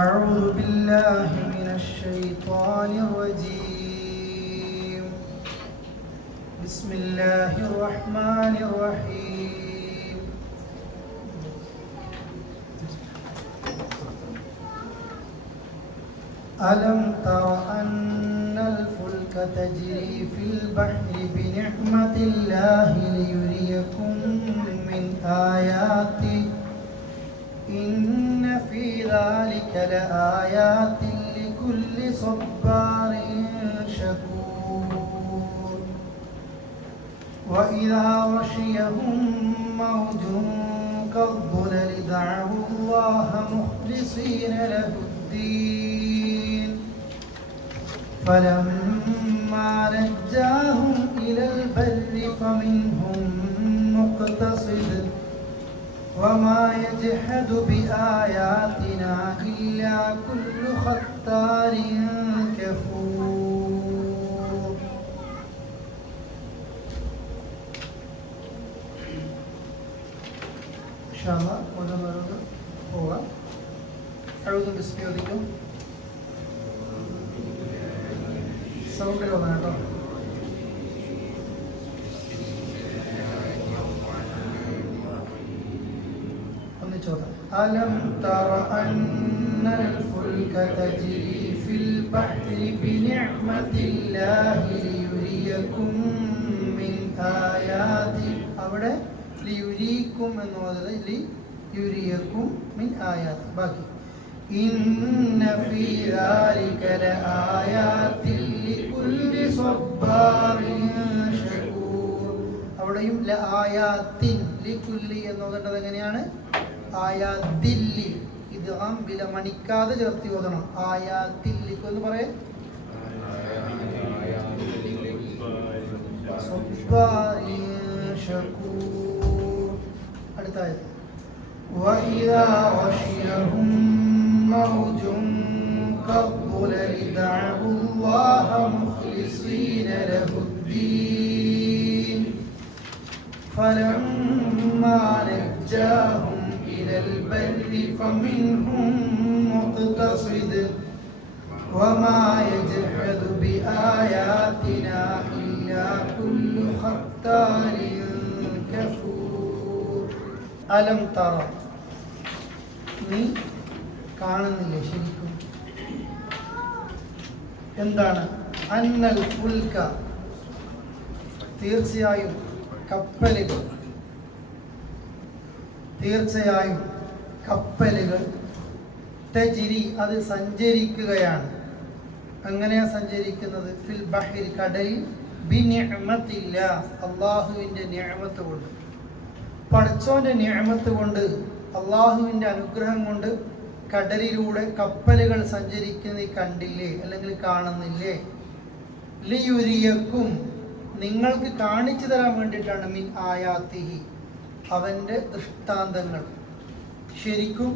أعوذ بالله من الشيطان الرجيم. بسم الله الرحمن الرحيم. ألم تر أن الفلك تجري في البحر بنعمة الله ليريكم من آياته إن في ذلك لآيات لكل صبار شكور. وإذا غشيهم موج كالظلل دعوا الله مخلصين له الدين فلما نجاهم إلى البر فمنهم مقتصد وما يجحد بآياتنا إلا كل ختار كفور. إن شاء الله ونمرنا هو أعوذ بسم الله sound വന്നാ കേട്ടോ. ألم تر أن الفلك تجري في البحر بنعمة الله ليريكم من آياته അവിടെ ലിയുരീക്കും എന്ന് പറയുന്നത് ലിയുരിയക്കും മിൻ ആയാത്ത്. ബാക്കി ഇന്ന ഫീ ദാലിക ലആയാത്തിൻ ലികുല്ലി സ്വബ്ബാറിൻ ശകൂർ. അവിടെയും ലആയാത്തിൻ ലികുല്ലി എന്ന് പറയുന്നത് എങ്ങനെയാണ്? ആയാത്തില്ലി ഇദ്ഗാം ബില മണിക്കാതെ ചേർത്തി ഓതണം. ആയാത്തില്ലിക്ക് എന്ന് പറയേ അടുത്ത ആയത്ത് وإذا غشيهم موج كالظلل دعوا الله مخلصين له الدين فلما نجاهم إلى البر فمنهم مقتصد وما يجحد بآياتنا إلا كل ختار كفور. ألم ترى നീ കാണുന്നില്ലേ ശരിക്കും? എന്താണ്? അന്നൽ ഫുൽക തീർച്ചയായും കപ്പലുകൾ, തീർച്ചയായും കപ്പലുകൾ തജ്രി അത് സഞ്ചരിക്കുകയാണ്. അങ്ങനെയാ സഞ്ചരിക്കുന്നത്? ഫിൽ ബഹരി കടലിൽ ബിനിഅമത്തില്ല അള്ളാഹുവിൻ്റെ നിഅമത്ത് കൊണ്ട്, പടച്ചോന്റെ നിഅമത്ത് കൊണ്ട്, അള്ളാഹുവിൻ്റെ അനുഗ്രഹം കൊണ്ട് കടലിലൂടെ കപ്പലുകൾ സഞ്ചരിക്കുന്നത് കണ്ടില്ലേ അല്ലെങ്കിൽ കാണുന്നില്ലേ? ലിയുരിയക്കും നിങ്ങൾക്ക് കാണിച്ചു തരാൻ വേണ്ടിയിട്ടാണ് മിൻ ആയാത്തിഹി അവൻ്റെ ദൃഷ്ടാന്തങ്ങൾ. ശരിക്കും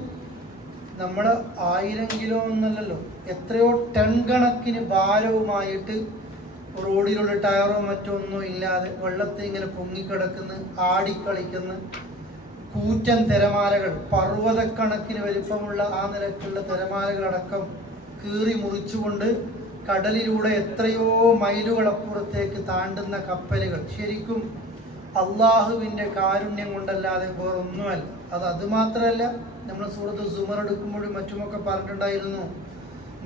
നമ്മൾ 1000 കിലോ എന്നല്ലല്ലോ, എത്രയോ ടൺ കണക്കിന് ഭാരവുമായിട്ട് റോഡിലുള്ള ടയറോ മറ്റോ ഒന്നും ഇല്ലാതെ വെള്ളത്തിൽ ഇങ്ങനെ പൊങ്ങിക്കിടക്കുന്ന, ആടിക്കളിക്കുന്ന കൂറ്റൻ തിരമാലകൾ, പർവ്വതക്കണക്കിന് വലിപ്പമുള്ള ആ നിലക്കുള്ള തിരമാലകളടക്കം കീറി മുറിച്ചുകൊണ്ട് കടലിലൂടെ എത്രയോ മൈലുകൾ അപ്പുറത്തേക്ക് താണ്ടുന്ന കപ്പലുകൾ ശരിക്കും അള്ളാഹുവിൻ്റെ കാരുണ്യം കൊണ്ടല്ലാതെ വേറൊന്നുമല്ല. അത് മാത്രമല്ല, നമ്മൾ സൂറത്ത് സുമർ എടുക്കുമ്പോഴും മറ്റുമൊക്കെ പറഞ്ഞിട്ടുണ്ടായിരുന്നു,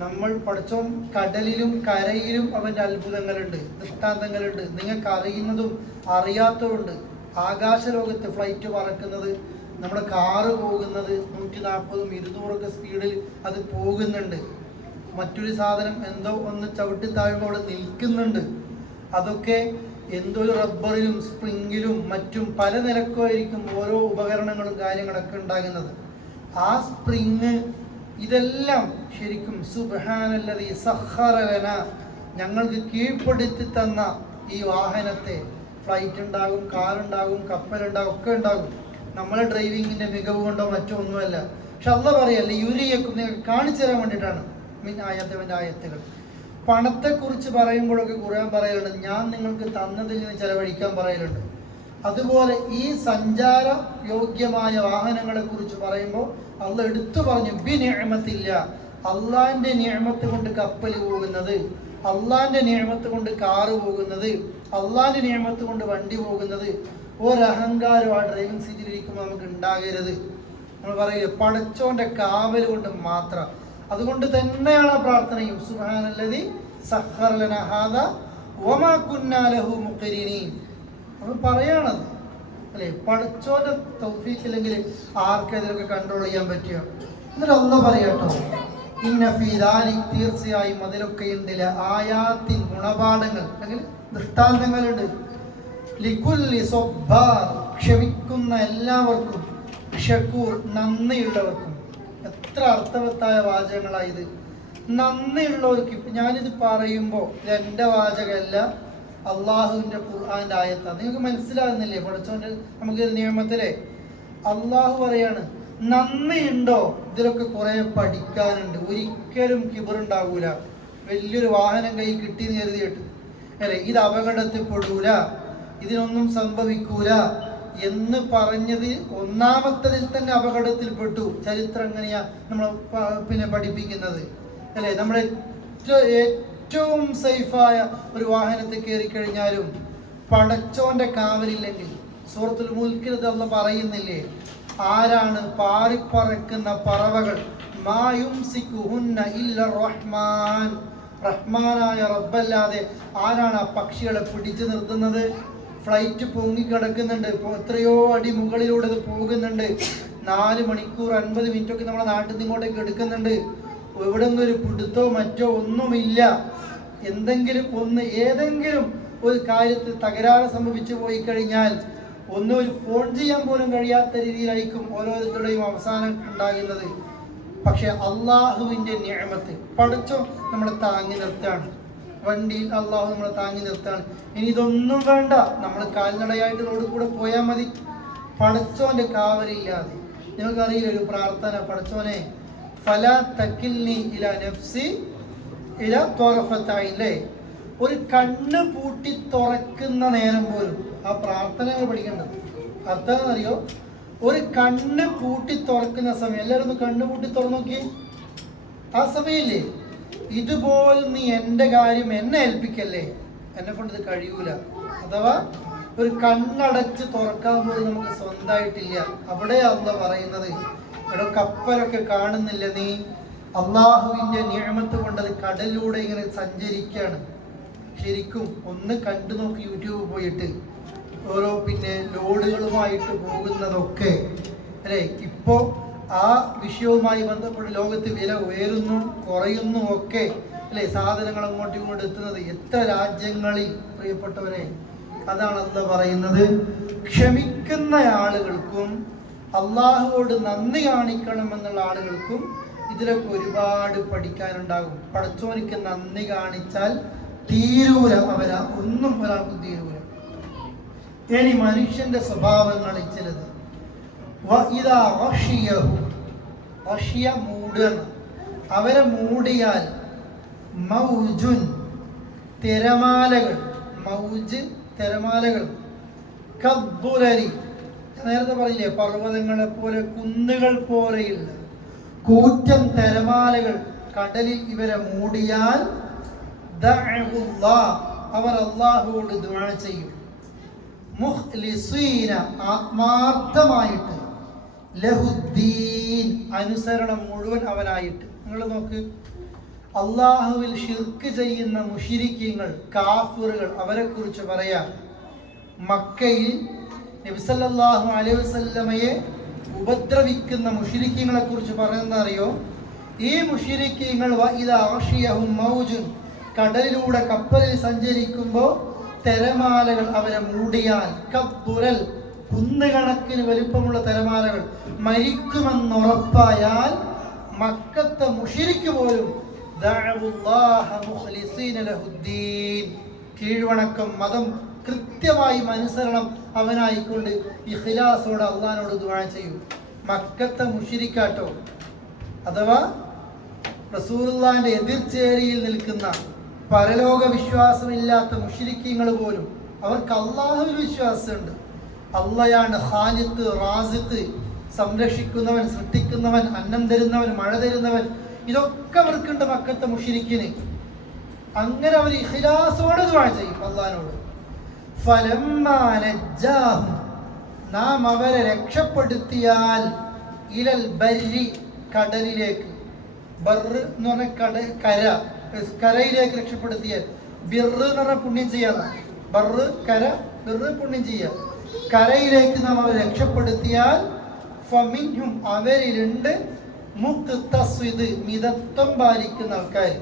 നമ്മൾ പഠിച്ചോം കടലിലും കരയിലും അവൻ്റെ അത്ഭുതങ്ങളുണ്ട്, ദൃഷ്ടാന്തങ്ങളുണ്ട്. നിങ്ങൾക്ക് അറിയുന്നതും അറിയാത്തതുണ്ട്. ആകാശലോകത്ത് ഫ്ലൈറ്റ് പറക്കുന്നത്, നമ്മുടെ കാറ് പോകുന്നത് 140 200 സ്പീഡിൽ അത് പോകുന്നുണ്ട്. മറ്റൊരു സാധനം എന്തോ ഒന്ന് ചവിട്ടി താഴുമ്പോൾ അവിടെ നിൽക്കുന്നുണ്ട്. അതൊക്കെ എന്തോ ഒരു റബ്ബറിലും സ്പ്രിങ്ങിലും മറ്റും പല നിലക്കുമായിരിക്കും ഓരോ ഉപകരണങ്ങളും കാര്യങ്ങളൊക്കെ ഉണ്ടാകുന്നത്. ആ സ്പ്രിങ് ഇതെല്ലാം ശരിക്കും സുബ്ഹാനല്ലദീ സഖറ ലനാ ഞങ്ങൾക്ക് കീഴ്പ്പെടുത്തി തന്ന ഈ വാഹനത്തെ, ഫ്ലൈറ്റ് ഉണ്ടാകും, കാറുണ്ടാകും, കപ്പലുണ്ടാകും, ഒക്കെ ഉണ്ടാകും. നമ്മളെ ഡ്രൈവിങ്ങിൻ്റെ മികവ് കൊണ്ടോ മറ്റോ ഒന്നുമല്ല. പക്ഷെ അള്ളാഹ് പറയല്ലേ യുരിയക്കും നിങ്ങൾക്ക് കാണിച്ചു തരാൻ വേണ്ടിയിട്ടാണ് മിൻ ആയത്തവൻ്റെ ആയത്തുകൾ. പണത്തെക്കുറിച്ച് പറയുമ്പോഴൊക്കെ ഖുർആൻ പറയലുണ്ട്, ഞാൻ നിങ്ങൾക്ക് തന്നതിൽ നിന്ന് ചെലവഴിക്കാൻ പറയലുണ്ട്. അതുപോലെ ഈ സഞ്ചാര യോഗ്യമായ വാഹനങ്ങളെ കുറിച്ച് പറയുമ്പോൾ അള്ളാഹ് എടുത്തു പറഞ്ഞു ബി നിഅമത്തില്ല, അള്ളാന്റെ നിഅമത്ത് കൊണ്ട് കപ്പൽ പോകുന്നത്, അള്ളാന്റെ നിഅമത്ത് കൊണ്ട് കാറ് പോകുന്നത്, അള്ളാന്റെ നിഅമത്ത് കൊണ്ട് വണ്ടി പോകുന്നത്. ഒരഹങ്കാരം ആ ഡ്രൈവിംഗ് സീറ്റിൽ ഇരിക്കുമ്പോൾ നമുക്ക് ഉണ്ടാകരുത്. നമ്മൾ പറയുക പടച്ചോന്റെ കാവൽ കൊണ്ട് മാത്രം. അതുകൊണ്ട് തന്നെയാണ് പ്രാർത്ഥനയും സുബ്ഹാനല്ലദി സഖറ ലനാ ഹാദാ വമാ കുന്നാ ലഹു മുഖ്രിനീൻ. നമ്മൾ പറയാണത് അല്ലേ, പടച്ചോന്റെ തൗഫീഖ് ഇല്ലെങ്കിൽ ആർക്കെതിരൊക്കെ കൺട്രോൾ ചെയ്യാൻ പറ്റുക. എന്നിട്ട് അള്ളാഹ് പറയാട്ടോ, ഇന്ന ഫീ ദാലിക, തീർച്ചയായും അതിലൊക്കെ ഉണ്ട് ആയാത്തിൻ, ഗുണപാഠങ്ങൾ അല്ലെങ്കിൽ ദൃഷ്ടാന്തങ്ങളുണ്ട്, ലികുല്ലി സബ്ബാർ, ക്ഷമിക്കുന്ന എല്ലാവർക്കും, ഷക്കൂർ, നന്ദിയുള്ളവർക്കും. എത്ര അർത്ഥവത്തായ വാചകങ്ങളായത്. നന്ദിയുള്ളവർക്ക്. ഇപ്പം ഞാനിത് പറയുമ്പോൾ ഇത് എൻ്റെ വാചകമല്ല, അള്ളാഹുവിൻ്റെ ഖുർആൻ്റെ ആയത്താണ്. നിങ്ങൾക്ക് മനസ്സിലാകുന്നില്ലേ പഠിച്ചോണ്ട് നമുക്ക് നിയമത്തിലെ അള്ളാഹു പറയാണ് നന്ദിയുണ്ടോ? ഇതിലൊക്കെ കുറേ പഠിക്കാനുണ്ട്. ഒരിക്കലും കിബറുണ്ടാകൂല. വലിയൊരു വാഹനം കൈ കിട്ടിയെന്ന് കരുതിയിട്ട് അല്ലേ, ഇത് അപകടത്തിൽപ്പെടൂല, ഇതിനൊന്നും സംഭവിക്കൂല എന്ന് പറഞ്ഞത് ഒന്നാമത്തതിൽ തന്നെ അപകടത്തിൽപ്പെട്ടു. ചരിത്രം എങ്ങനെയാ നമ്മൾ പഠിപ്പിക്കുന്നത് അല്ലേ? നമ്മുടെ ഏറ്റവും സേഫായ ഒരു വാഹനത്തിൽ കയറി കഴിഞ്ഞാലും പടച്ചോന്റെ കാവലില്ലെങ്കിൽ, സൂറത്തുൽ മുൽക്കിൽ അല്ലാഹ് പറയുന്നില്ലേ, ആരാണ് പാറിപ്പറക്കുന്ന പറവകൾ, മായുംസികുഹുന്ന ഇല്ല റഹ്മാൻ, റഹ്മാനായ റബ്ബല്ലാതെ ആരാണ് ആ പക്ഷികളെ പിടിച്ചു നിർത്തുന്നത്? ഫ്ലൈറ്റ് പൊങ്ങിക്കിടക്കുന്നുണ്ട്, എത്രയോ അടി മുകളിലൂടെ ഇത് പോകുന്നുണ്ട്, 4 മണിക്കൂർ 50 മിനിറ്റൊക്കെ നമ്മളെ നാട്ടിൽ നിന്ന് ഇങ്ങോട്ടേക്ക് എടുക്കുന്നുണ്ട്. എവിടെ നിന്നും ഒരു പിടുത്തോ മറ്റോ ഒന്നുമില്ല. ഏതെങ്കിലും ഒരു കാര്യത്തിൽ തകരാറ് സംഭവിച്ചു പോയി കഴിഞ്ഞാൽ ഒരു ഫോൺ ചെയ്യാൻ പോലും കഴിയാത്ത രീതിയിലായിരിക്കും ഓരോരുത്തരുടെയും അവസാനം ഉണ്ടാകുന്നത്. പക്ഷെ അള്ളാഹുവിൻ്റെ നിഅമത്ത്, പടച്ചോ നമ്മളെ താങ്ങി നിർത്താണ്. വണ്ടിയിൽ അള്ളാഹു നമ്മളെ താങ്ങി നിർത്താണ്. ഇനി ഇതൊന്നും വേണ്ട, നമ്മൾ കാൽനടയായിട്ട് റോഡിൽ കൂടെ പോയാൽ മതി. പടച്ചോന്റെ കാവലില്ലാതെ നിങ്ങൾക്കറിയില്ല ഒരു പ്രാർത്ഥന, പടച്ചോനെ ഫലാ തക്കിൽനി ഇലാ നഫ്സി ഇലാ ത്വറഫത്തൈൻ. ഒരു കണ്ണ് പൂട്ടി തുറക്കുന്ന നേരം പോലും ആ പ്രാർത്ഥനകൾ പഠിക്കേണ്ടത്. അർത്ഥം എന്നറിയോ? ഒരു കണ്ണ് പൂട്ടി തുറക്കുന്ന സമയം, എല്ലാവരും ഒന്ന് കണ്ണ് പൂട്ടി തുറന്നു നോക്കി. ആ സമയമില്ലേ, ഇതുപോലും നീ എൻ്റെ കാര്യം എന്നെ ഏൽപ്പിക്കല്ലേ, എന്നെ കൊണ്ട് ഇത് കഴിയൂല. അഥവാ ഒരു കണ്ണടച്ച് തുറക്കാൻ പോലും നമുക്ക് സ്വന്തമായിട്ടില്ല. അവിടെ അള്ളാഹ് പറയുന്നത്, ഇവിടെ കപ്പലൊക്കെ കാണുന്നില്ല നീ, അള്ളാഹുവിൻ്റെ നിഅമത്ത് കൊണ്ടത് കടലിലൂടെ ഇങ്ങനെ സഞ്ചരിക്കുകയാണ്. ശരിക്കും ഒന്ന് കണ്ടു നോക്കി യൂട്യൂബ് പോയിട്ട്, ഓരോ ലോഡുകളുമായിട്ട് പോകുന്നതൊക്കെ അല്ലേ. ഇപ്പോൾ ആ വിഷയവുമായി ബന്ധപ്പെട്ട് ലോകത്ത് വില ഉയരുന്നു കുറയുന്നു ഒക്കെ അല്ലേ, സാധനങ്ങൾ അങ്ങോട്ടും ഇങ്ങോട്ടും എത്തുന്നത് എത്ര രാജ്യങ്ങളിൽ പ്രിയപ്പെട്ടവരെ. അതാണ് അള്ളാഹ് പറയുന്നത്, ക്ഷമിക്കുന്ന ആളുകൾക്കും അള്ളാഹുവോട് നന്ദി കാണിക്കണമെന്നുള്ള ആളുകൾക്കും ഇതിലൊക്കെ ഒരുപാട് പഠിക്കാനുണ്ടാകും. പടച്ചോനിക്ക് നന്ദി കാണിച്ചാൽ തീരൂല, ഒരാൾക്ക് തീരൂല. ഇനി മനുഷ്യന്റെ സ്വഭാവങ്ങളിൽ ചിലത്, അവരെ മൂടിയാൽ മൗജുൻ, തിരമാലകൾ, മൗജ് തിരമാലകൾ, കദ്ദുലരി, നേരത്തെ പറഞ്ഞില്ലേ പർവ്വതങ്ങളെ പോലെ കുന്നുകൾ പോലെയുള്ള കൂറ്റൻ തിരമാലകൾ കടലിൽ ഇവരെ മൂടിയാൽ അവർ അല്ലാഹുവോട് ദുആ ചെയ്യും. മുഖ്ലിസീന, ആത്മാർത്ഥമായിട്ട്, ലഹുദ്ദീൻ, അനുസരണം മുഴുവൻ അവനായിട്ട്. നിങ്ങൾ നോക്ക്, അള്ളാഹുവിൽ ഷിർക്ക് ചെയ്യുന്ന മുശ്രിക്കീങ്ങൾ, കാഫിറുകൾ, അവരെ കുറിച്ച് പറയാം. മക്കയിൽ നബി സല്ലല്ലാഹു അലൈഹി വസല്ലമയെ ഉപദ്രവിക്കുന്ന മുശ്രിക്കീങ്ങളെ കുറിച്ച് പറയുന്നത് അറിയോ? ഈ മുശ്രിക്കീങ്ങൾ വഇദാ അഗ്ശിയഹും മൗജുൻ, കടലിലൂടെ കപ്പലിൽ സഞ്ചരിക്കുമ്പോൾ തിരമാലകൾ അവരെ മൂടിയാൽ, കദ്ദുരൽ, കുന്നുകണക്കിന് വലിപ്പമുള്ള തിരമാലകൾ, മരിക്കുമെന്നുറപ്പായാൽ മക്കത്തെ മുശ്രിക്ക് പോലും കീഴ്വണക്കം, മതം കൃത്യമായും അനുസരണം അവനായിക്കൊണ്ട് ഇഖ്ലാസോടെ അള്ളാഹിനോട് ദുആ ചെയ്യും. മക്കത്തെ മുശ്രിക്കാട്ടോ, അഥവാ റസൂലുള്ളാഹിന്റെ എതിർചേരിയിൽ നിൽക്കുന്ന പരലോക വിശ്വാസമില്ലാത്ത മുശ്രിക്കീങ്ങൾ പോലും അവർക്ക് അള്ളാഹുവിൽ വിശ്വാസമുണ്ട്. അള്ളയാണ് ഖാലിഖ്, റാസിഖ്, സംരക്ഷിക്കുന്നവൻ, സൃഷ്ടിക്കുന്നവൻ, അന്നം തരുന്നവൻ, മഴ തരുന്നവൻ. ഇതൊക്കെ അവർക്കുണ്ട് മക്കത്തെ മുശ്രിക്കിന്. അങ്ങനെ അവർ ഇഖ്ലാസോടെ ദുആ ചെയ്യും അള്ളാഹിനോട്. ഫലമ്മാ നജ്ജാഹും, നാം അവരെ രക്ഷപ്പെടുത്തിയാൽ, ഇലൽ ബർരി, കടലിലേക്ക്. ബർറ് എന്ന് പറഞ്ഞ കര, കരയിലേക്ക് രക്ഷപ്പെടുത്തിയാൽ. ബിർറ് എന്ന് പറഞ്ഞാൽ പുണ്യം ചെയ്യാന്ന. ബർറ് കര, ബിർറ് പുണ്യം ചെയ്യുക. കരയിലേക്ക് നാം അവരെ രക്ഷപ്പെടുത്തിയാൽ ഫമിൻഹും, അവരിലുണ്ട് മുഖ്തസ്വിദ്, മിതത്വം പാലിക്കുന്ന ആൾക്കാർ.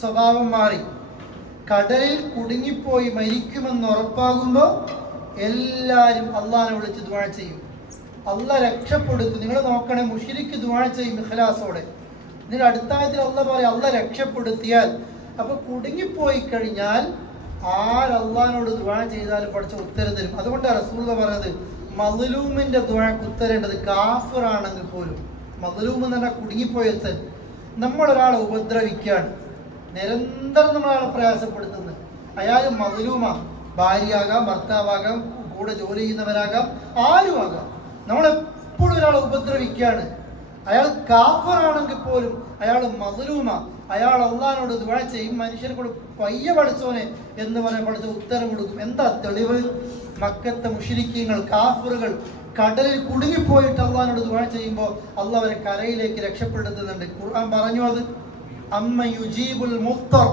സ്വഭാവം മാറി കടലിൽ കുടുങ്ങിപ്പോയി മരിക്കുമെന്ന് ഉറപ്പാകുമ്പോൾ എല്ലാവരും അള്ളാഹിനെ വിളിച്ച് ദുആ ചെയ്യും. അള്ളാഹ് രക്ഷപ്പെടുത്തും. നിങ്ങൾ നോക്കണേ, മുശ്രിക്ക് ദുആ ചെയ്യും ഇഖ്ലാസോടെ. എന്നിട്ട് അടുത്ത ആയത്തിൽ അള്ളാഹ് പറയും അള്ളാഹ് രക്ഷപ്പെടുത്തിയാൽ. അപ്പൊ കുടുങ്ങിപ്പോയി കഴിഞ്ഞാൽ ആരല്ലാഹിനോട് ദുആ ചെയ്താലും പഠിച്ച ഉത്തരം തരും. അതുകൊണ്ടാണ് റസൂലുള്ളാഹി പറഞ്ഞത് മദ്ലൂമിന്റെ ദുആക്ക് ഉത്തരേണ്ടത് കാഫിറാണെങ്കിൽ പോലും. മദ്ലൂം എന്ന് പറഞ്ഞാൽ കുടുങ്ങിപ്പോയത്തൻ. നമ്മളൊരാളെ ഉപദ്രവിക്കുകയാണ്, നിരന്തരം നമ്മളയാളെ പ്രയാസപ്പെടുത്തുന്നത്. അയാൾ മദ്ലൂമാ. ഭാര്യയാകാം, ഭർത്താവാകാം, കൂടെ ജോലി ചെയ്യുന്നവരാകാം, ആരുമാകാം. നമ്മളെപ്പോഴും ഒരാളെ ഉപദ്രവിക്കുകയാണ്. അയാൾ കാഫിറാണെങ്കിൽ പോലും അയാൾ മദ്ലൂമാ. അയാൾ അള്ളാഹിനോട് ദുആ ചെയ്യും, മനുഷ്യനെ കൂടെ പയ്യ പഠിച്ചോനെ എന്ന് പറയാൻ പഠിച്ച ഉത്തരം കൊടുക്കും. എന്താ തെളിവ്? മക്കത്തെ മുശ്രിക്കീങ്ങൾ, കാഫിറുകൾ കടലിൽ കുടുങ്ങിപ്പോയിട്ട് അള്ളാഹിനോട് ദുആ ചെയ്യുമ്പോൾ അള്ളാഹ് അവരെ കരയിലേക്ക് രക്ഷപ്പെടുത്തുന്നുണ്ട്. ഖുർആൻ പറഞ്ഞു അത്. അമ്മ യുജീബുൽ മുത്തർ,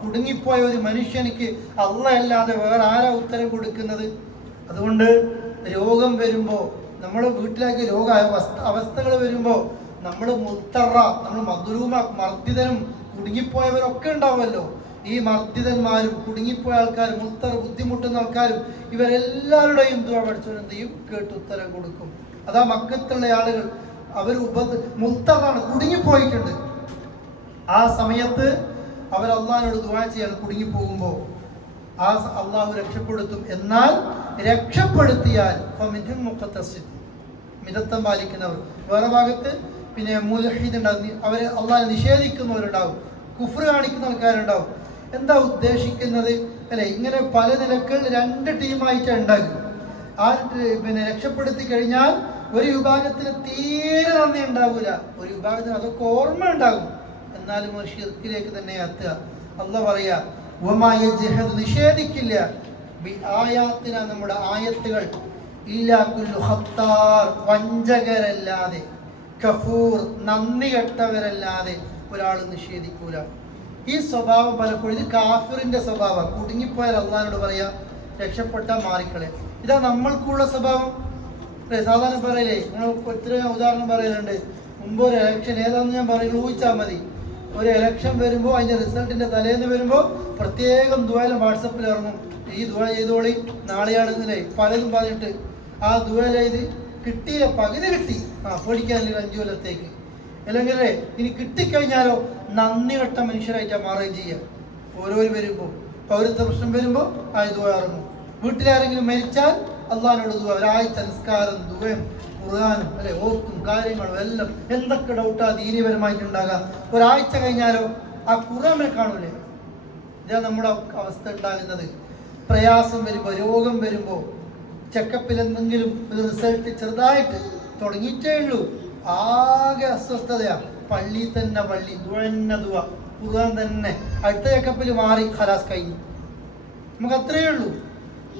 കുടുങ്ങിപ്പോയ ഒരു മനുഷ്യനിക്ക് അള്ളാഹ് അല്ലാതെ വേറെ ആരാ ഉത്തരം കൊടുക്കുന്നത്? അതുകൊണ്ട് രോഗം വരുമ്പോൾ, നമ്മുടെ വീട്ടിലേക്ക് രോഗ അവസ്ഥകൾ വരുമ്പോൾ നമ്മൾ മുത്തറ, നമ്മൾ മദ്ലൂമ, മർദ്ദിതനും കുടുങ്ങിപ്പോയവരൊക്കെ ഉണ്ടാവുമല്ലോ. ഈ മർദ്ദിതന്മാരും കുടുങ്ങിപ്പോയ ആൾക്കാരും മുത്തർ, ബുദ്ധിമുട്ടുന്ന ആൾക്കാരും, ഇവരെല്ലാവരുടെയും ദുആ പഠിച്ചവൻ എന്ത് ചെയ്യും? കേട്ട് ഉത്തരം കൊടുക്കും. അതാ മക്കത്തുള്ള ആളുകൾ, അവർ മുത്തറാണ്, കുടുങ്ങിപ്പോയിട്ടുണ്ട്. ആ സമയത്ത് അവർ അള്ളാഹിനോട് ദുആ ചെയ്യാണ്. കുടുങ്ങിപ്പോകുമ്പോൾ ആ അള്ളാഹു രക്ഷപ്പെടുത്തും. എന്നാൽ രക്ഷപ്പെടുത്തിയാൽ ഫമിൻഹും മുഖ്തസിദ്, മിതത്വം പാലിക്കുന്നവർ. വേറെ ഭാഗത്ത് പിന്നെ മുൽഹിദ് ഉണ്ടാകും, അവരെ അള്ളാഹിനെ നിഷേധിക്കുന്നവരുണ്ടാവും, കുഫ്ർ കാണിക്കുന്ന ആൾക്കാരുണ്ടാവും. എന്താ ഉദ്ദേശിക്കുന്നത് അല്ലെ? ഇങ്ങനെ പല നിലകൾ രണ്ട് ടീമായിട്ട് ഉണ്ടാകും. ആ പിന്നെ രക്ഷപ്പെടുത്തി കഴിഞ്ഞാൽ ഒരു വിഭാഗത്തിന് തീരെ നന്ദി ഉണ്ടാവില്ല, ഒരു വിഭാഗത്തിന് അതൊക്കെ ഓർമ്മ ഉണ്ടാകും, എന്നാലും ഒരു ഷിർക്കിലേക്ക് തന്നെ എത്തുക. അള്ളാഹ് പറയാ നിഷേധിക്കില്ല ആയാത്തിന, നമ്മുടെ ആയത്തുകൾ, ഇല്ലാ കുല്ലു ഖത്താർ, വഞ്ചകരല്ലാതെ, കഫൂർ, നന്ദി കെട്ടവരല്ലാതെ ഒരാൾ നിഷേധിക്കൂല. ഈ സ്വഭാവം പലപ്പോഴും ഇത് കാഫിറിന്റെ സ്വഭാവം. കുടുങ്ങിപ്പോയാൽ അള്ളാഹിനോട് പറയാ രക്ഷപ്പെട്ടാൽ മാറിക്കളെ. ഇതാ നമ്മൾക്കുള്ള സ്വഭാവം. സാധാരണ പറയലേ, നമ്മൾ ഒത്തിരി ഉദാഹരണം പറയലുണ്ട്. മുമ്പ് ഒരു ഇലക്ഷൻ ഏതാണെന്ന് ഞാൻ പറയുന്നത് ഊഹിച്ചാൽ മതി. ഒരു ഇലക്ഷൻ വരുമ്പോൾ അതിന്റെ റിസൾട്ടിന്റെ തലേന്ന് വരുമ്പോൾ പ്രത്യേകം ദുആയിലും വാട്സപ്പിൽ ഇറങ്ങും, ഈ ദുആ ചെയ്തോളി, നാളെയാണെന്നില്ലേ പലതും പറഞ്ഞിട്ട്. ആ ദുആ ചെയ്ത് കിട്ടിയില്ല, പകുതി കിട്ടി, പേടിക്കാനില്ല 5 കൊല്ലത്തേക്ക്. അല്ലെങ്കിൽ ഇനി കിട്ടിക്കഴിഞ്ഞാലോ നന്ദി കെട്ട മനുഷ്യരായിട്ടാ മാറുകയും ചെയ്യുക. ഓരോരു വരുമ്പോൾ പൗരത്വ പ്രശ്നം വരുമ്പോൾ ആ ദുആ ഇറങ്ങും. വീട്ടിലാരെങ്കിലും മരിച്ചാൽ അള്ളാഹിനോട് ദുആ, ഒരാഴ്ച നിസ്കാരം, ദുആയും ഖുർആനും അല്ലെ, ഓത്തും കാര്യങ്ങളും എല്ലാം. എന്തൊക്കെ ഡൗട്ടാ ദീനീപരമായിട്ടുണ്ടാകാം. ഒരാഴ്ച കഴിഞ്ഞാലോ ആ ഖുർആനെ കാണൂലേ. ഇതാ നമ്മുടെ അവസ്ഥ ഉണ്ടാകുന്നത്. പ്രയാസം വരുമ്പോൾ, രോഗം വരുമ്പോൾ, ചെക്കപ്പിൽ എന്തെങ്കിലും ഒരു റിസൾട്ട് ചെറുതായിട്ട് തുടങ്ങിയിട്ടേ ഉള്ളൂ, ആകെ അസ്വസ്ഥതയാ. പള്ളി തന്നെ പള്ളി, ദുആ ദുആ, ഖുർആൻ തന്നെ. അടുത്ത ചെക്കപ്പിൽ മാറി, ഖലാസ് കഴിഞ്ഞു. നമുക്ക് അത്രയേ ഉള്ളൂ.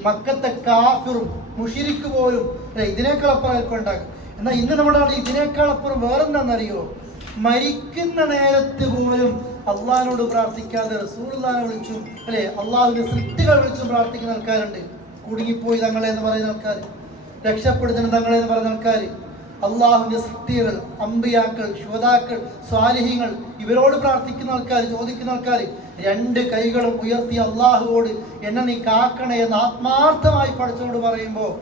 മക്കത്തെ കാഫിറും മുശ്രിക്ക് പോലും ഇതിനേക്കാൾ അപ്പുറം അല്പം ഉണ്ടാകും. എന്നാൽ ഇന്ന് നമ്മുടെ നാട്ടിൽ ഇതിനേക്കാൾ അപ്പുറം വേറെന്താണെന്നറിയോ? മരിക്കുന്ന നേരത്ത് പോലും അള്ളാഹിനോട് പ്രാർത്ഥിക്കാതെ റസൂലുള്ളാഹിനെ വിളിച്ചും അല്ലെ അള്ളാഹുവിന്റെ സൃഷ്ടികൾ വിളിച്ചും പ്രാർത്ഥിക്കുന്ന ആൾക്കാരുണ്ട്. കുടുങ്ങിപ്പോയി തങ്ങളെ എന്ന് പറയുന്ന ആൾക്കാർ, രക്ഷപ്പെടുത്തുന്ന തങ്ങളെ എന്ന് പറയുന്ന ആൾക്കാർ, അള്ളാഹുവിന്റെ സൃഷ്ടികൾ, അമ്പിയാക്കൾ, ശുഹദാക്കൾ, സ്വാലിഹീങ്ങൾ, ഇവരോട് പ്രാർത്ഥിക്കുന്ന ആൾക്കാർ, ചോദിക്കുന്ന ആൾക്കാർ, 2 കൈകളും ഉയർത്തി അള്ളാഹുവോട് എന്നെ നീ കാക്കണേ എന്ന് ആത്മാർത്ഥമായി പഠിച്ചോട് പറയുമ്പോൾ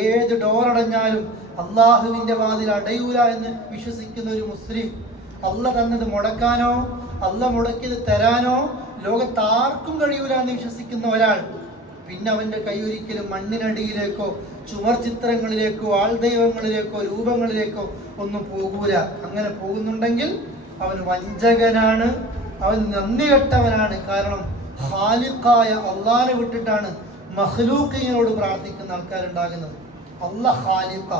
ഏത് ഡോറടഞ്ഞാലും അള്ളാഹുവിന്റെ വാതിൽ അടയൂല എന്ന് വിശ്വസിക്കുന്ന ഒരു മുസ്ലിം, അള്ളാഹ് തന്നത് മുടക്കാനോ അള്ളാഹ് മുടക്കിയത് തരാനോ ലോകത്താർക്കും കഴിയൂല എന്ന് വിശ്വസിക്കുന്ന ഒരാൾ, പിന്നെ അവന്റെ കൈ ഒരിക്കലും മണ്ണിനടിയിലേക്കോ ചുമർ ചിത്രങ്ങളിലേക്കോ ആൾദൈവങ്ങളിലേക്കോ രൂപങ്ങളിലേക്കോ ഒന്നും പോകൂല. അങ്ങനെ പോകുന്നുണ്ടെങ്കിൽ അവൻ വഞ്ചകനാണ്, അവൻ നന്ദി കെട്ടവനാണ്. കാരണം ഖാലിഖായ അള്ളാഹിനെ വിട്ടിട്ടാണ് മഖ്ലൂഖിനോട് പ്രാർത്ഥിക്കുന്ന ആൾക്കാരുണ്ടാകുന്നത്. അല്ലാഹ് ഖാലിഖ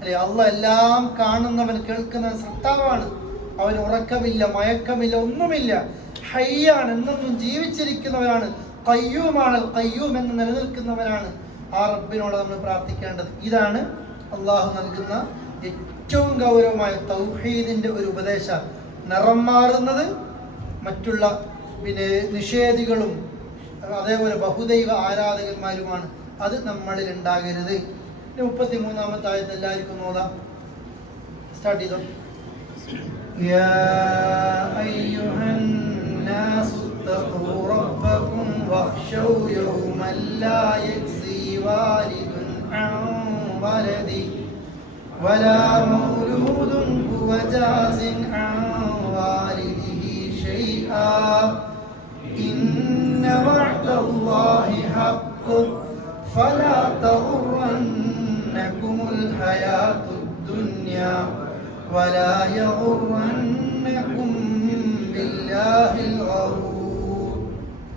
അല്ലെ, അല്ലാഹ് എല്ലാം കാണുന്നവൻ, കേൾക്കുന്നവൻ, സൃഷ്ടാവാണ്. അവന് ഉറക്കമില്ല, മയക്കമില്ല, ഒന്നുമില്ല. ഹയ്യാണ്, എന്നൊന്നും ജീവിച്ചിരിക്കുന്നവനാണ്. ഖയ്യൂമാണ്, ഖയ്യൂം എന്ന് നിലനിൽക്കുന്നവനാണ്. ആ റബ്ബിനോട് നമ്മൾ പ്രാർത്ഥിക്കേണ്ടത്. ഇതാണ് അള്ളാഹു നൽകുന്ന ഏറ്റവും ഗൗരവമായ തൗഹീദിന്റെ ഒരു ഉപദേശം. നിറം മാറുന്നത് മറ്റുള്ള നിഷേധികളും അതേപോലെ ബഹുദൈവ ആരാധകന്മാരുമാണ്. അത് നമ്മളിൽ ഉണ്ടാകരുത്. 33-ാമത്തെ ആയത്ത് എല്ലാവർക്കും നോക്കാം. സ്റ്റാർട്ട് ചെയ്തോ. യാ അയ്യുഹൻ നാസു തഖൂ റബ്ബകും വഖ്ശൗ യൗമൻ ലാ യജ്സി വാലിദുൻ അൻ വലദി വലാ മൗലൂദുൻ ഹുവ ജാസിൻ അൻ വാലിദിഹി ഷൈആ ഇന്ന വഅദല്ലാഹി ഹഖ്ഖുൻ ഫലാ തഗുറന്നകുമുൽ ഹയാത്തുദ് ദുനിയാ വലാ യഗുറന്നകും ബില്ലാഹിൽ ഗറൂർ.